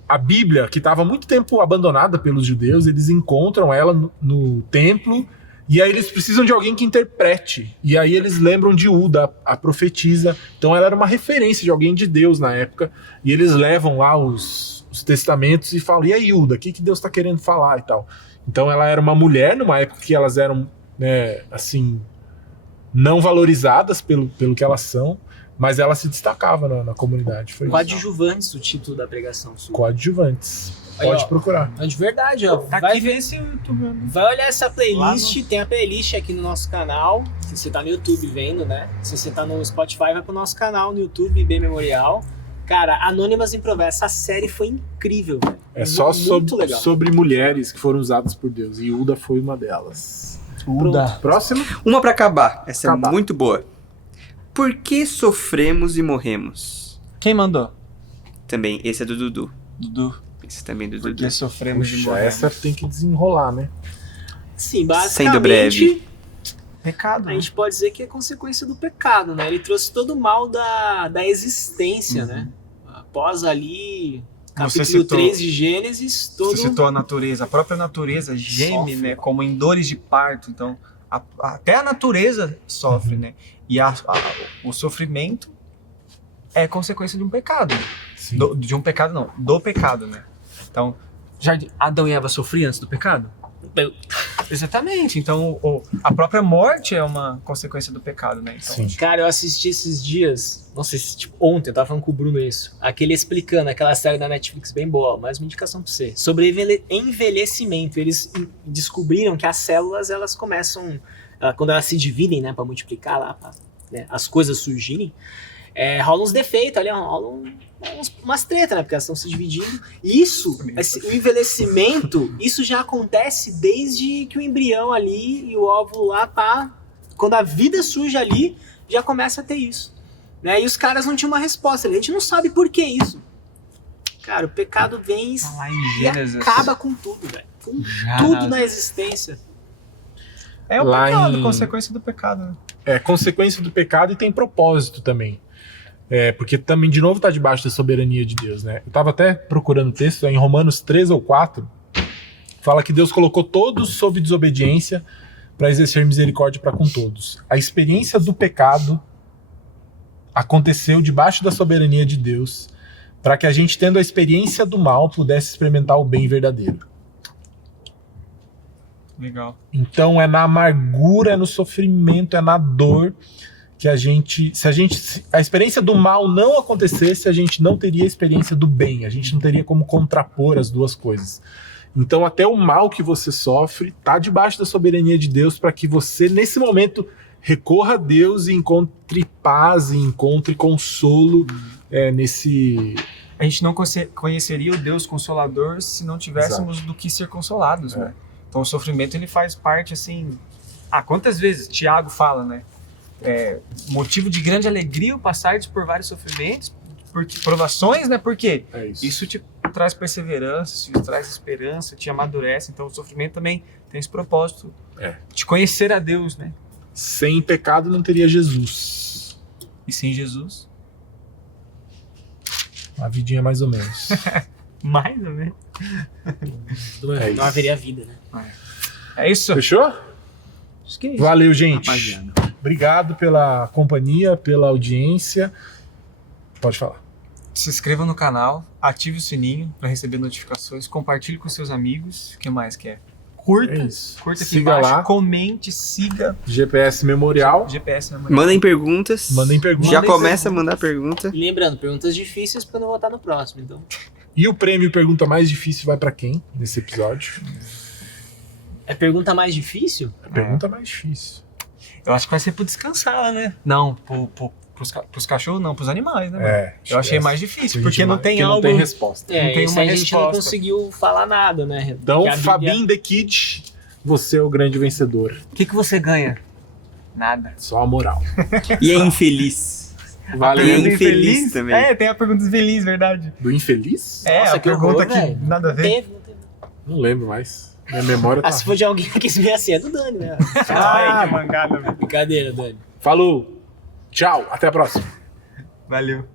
a Bíblia, que estava há muito tempo abandonada pelos judeus, eles encontram ela no templo, e aí eles precisam de alguém que interprete. E aí eles lembram de Uda, a profetisa. Então ela era uma referência de alguém de Deus na época, e eles levam lá os testamentos e falam, e aí Uda, o que Deus está querendo falar e tal. Então ela era uma mulher, numa época que elas eram, né, assim, não valorizadas pelo que elas são, mas ela se destacava na comunidade. Foi isso. Coadjuvantes, o título da pregação. Coadjuvantes. Aí, Pode ó. procurar. É de verdade, ó. Tá Vai aqui ver. nesse YouTube. Vai olhar essa playlist, tem a playlist aqui no nosso canal. Se você tá no YouTube vendo, né? Se você tá no Spotify, vai pro nosso canal no YouTube, B Memorial. Cara, Anônimas Improváveis, essa série foi incrível, velho. É só muito legal. sobre mulheres que foram usadas por Deus. E Uda foi uma delas. Uda. Próximo. Uma pra acabar. Essa Acabar. é muito boa. Por que sofremos e morremos? Quem mandou? Também, esse é do Dudu. Dudu. Esse também é do Dudu. Porque sofremos de Puxa, morrer. essa tem que desenrolar, né? Sim, Sendo breve. basicamente, Pecado. a gente pode dizer que é consequência do pecado, né? Ele trouxe todo o mal da existência, né? Após ali, Você capítulo citou- 3 de Gênesis, todo... Você citou a natureza. A própria natureza geme, Sofre. né? Como em dores de parto. Então, até a natureza sofre, né? E o sofrimento é consequência de um pecado. Sim. De um pecado, não. Do pecado, né? Então, já Adão e Eva sofriam antes do pecado? Exatamente. Então, a própria morte é uma consequência do pecado, né? Então, Sim. Cara, eu assisti esses dias, não sei se, tipo, ontem, eu tava falando com o Bruno isso, aquele explicando, aquela série da Netflix bem boa, mais uma indicação pra você, sobre envelhecimento. Eles descobriram que as células, elas começam, quando elas se dividem, né, pra multiplicar lá, pra, né, as coisas surgirem, rola uns defeitos ali, rola umas tretas, né, porque elas estão se dividindo. E o envelhecimento, isso já acontece desde que o embrião ali e o óvulo lá tá... Quando a vida surge ali, já começa a ter isso. Né? E os caras não tinham uma resposta. A gente não sabe por que isso. Cara, o pecado vem tá lá em e Gênesis. acaba com tudo, velho. Com Já tudo na existência. É o Lá pecado, em- consequência do pecado, né? É consequência do pecado e tem propósito também. Porque também, de novo, está debaixo da soberania de Deus, né? Eu estava até procurando o texto, em Romanos 3 ou 4, fala que Deus colocou todos sob desobediência para exercer misericórdia para com todos. A experiência do pecado aconteceu debaixo da soberania de Deus para que a gente, tendo a experiência do mal, pudesse experimentar o bem verdadeiro. Legal. Então é na amargura, é no sofrimento, é na dor que se a experiência do mal não acontecesse, a gente não teria a experiência do bem, a gente não teria como contrapor as duas coisas. Então até o mal que você sofre está debaixo da soberania de Deus para que você, nesse momento, recorra a Deus e encontre paz, e encontre consolo nesse... A gente não conheceria o Deus Consolador se não tivéssemos do que ser consolados, né? Então o sofrimento, ele faz parte, assim... quantas vezes Tiago fala, né? Motivo de grande alegria o passardes por vários sofrimentos, porque provações, né? Por quê? É isso. Isso te traz perseverança, isso te traz esperança, te amadurece. Então o sofrimento também tem esse propósito de conhecer a Deus, né? Sem pecado não teria Jesus. E sem Jesus, Uma vidinha mais ou menos. mais ou menos. É isso. Não haveria vida, né? É isso? Fechou? Acho que é isso. Valeu, gente. Rapaziada. Obrigado pela companhia, pela audiência. Pode falar. Se inscreva no canal, ative o sininho para receber notificações. recomendações, compartilhe com seus amigos. O que mais quer? Curta. É isso. Curta aqui Siga embaixo, lá. comente, siga GPS Memorial. GPS Memorial. Mandem perguntas. Mandem perguntas. Já começa a mandar pergunta. E lembrando, perguntas difíceis porque eu não vou estar no próximo, então. E o prêmio Pergunta Mais Difícil vai pra quem nesse episódio? É pergunta mais difícil? A pergunta mais difícil. Eu acho que vai ser pro descansar, né? Não, pros cachorros não, pros animais, né? Mano? Eu achei mais difícil, porque não tem algo... Não tem resposta. Não tem esse uma aí a gente não resposta. conseguiu falar nada, né? Então, Porque a Bíblia- Fabinho The Kid, você é o grande vencedor. O que você ganha? Nada. Só a moral. E é infeliz. Valeu. Tem infeliz também. É, tem a pergunta infeliz, verdade. Do infeliz? É, Nossa, a que pergunta horror, que velho. nada a Não ver. teve, não teve. Não lembro mais. Minha memória tá... Ah, se for de alguém que se vier assim, é do Dani, né? Ai, que mangada, velho. Brincadeira, Dani. Falou. Tchau. Até a próxima. Valeu.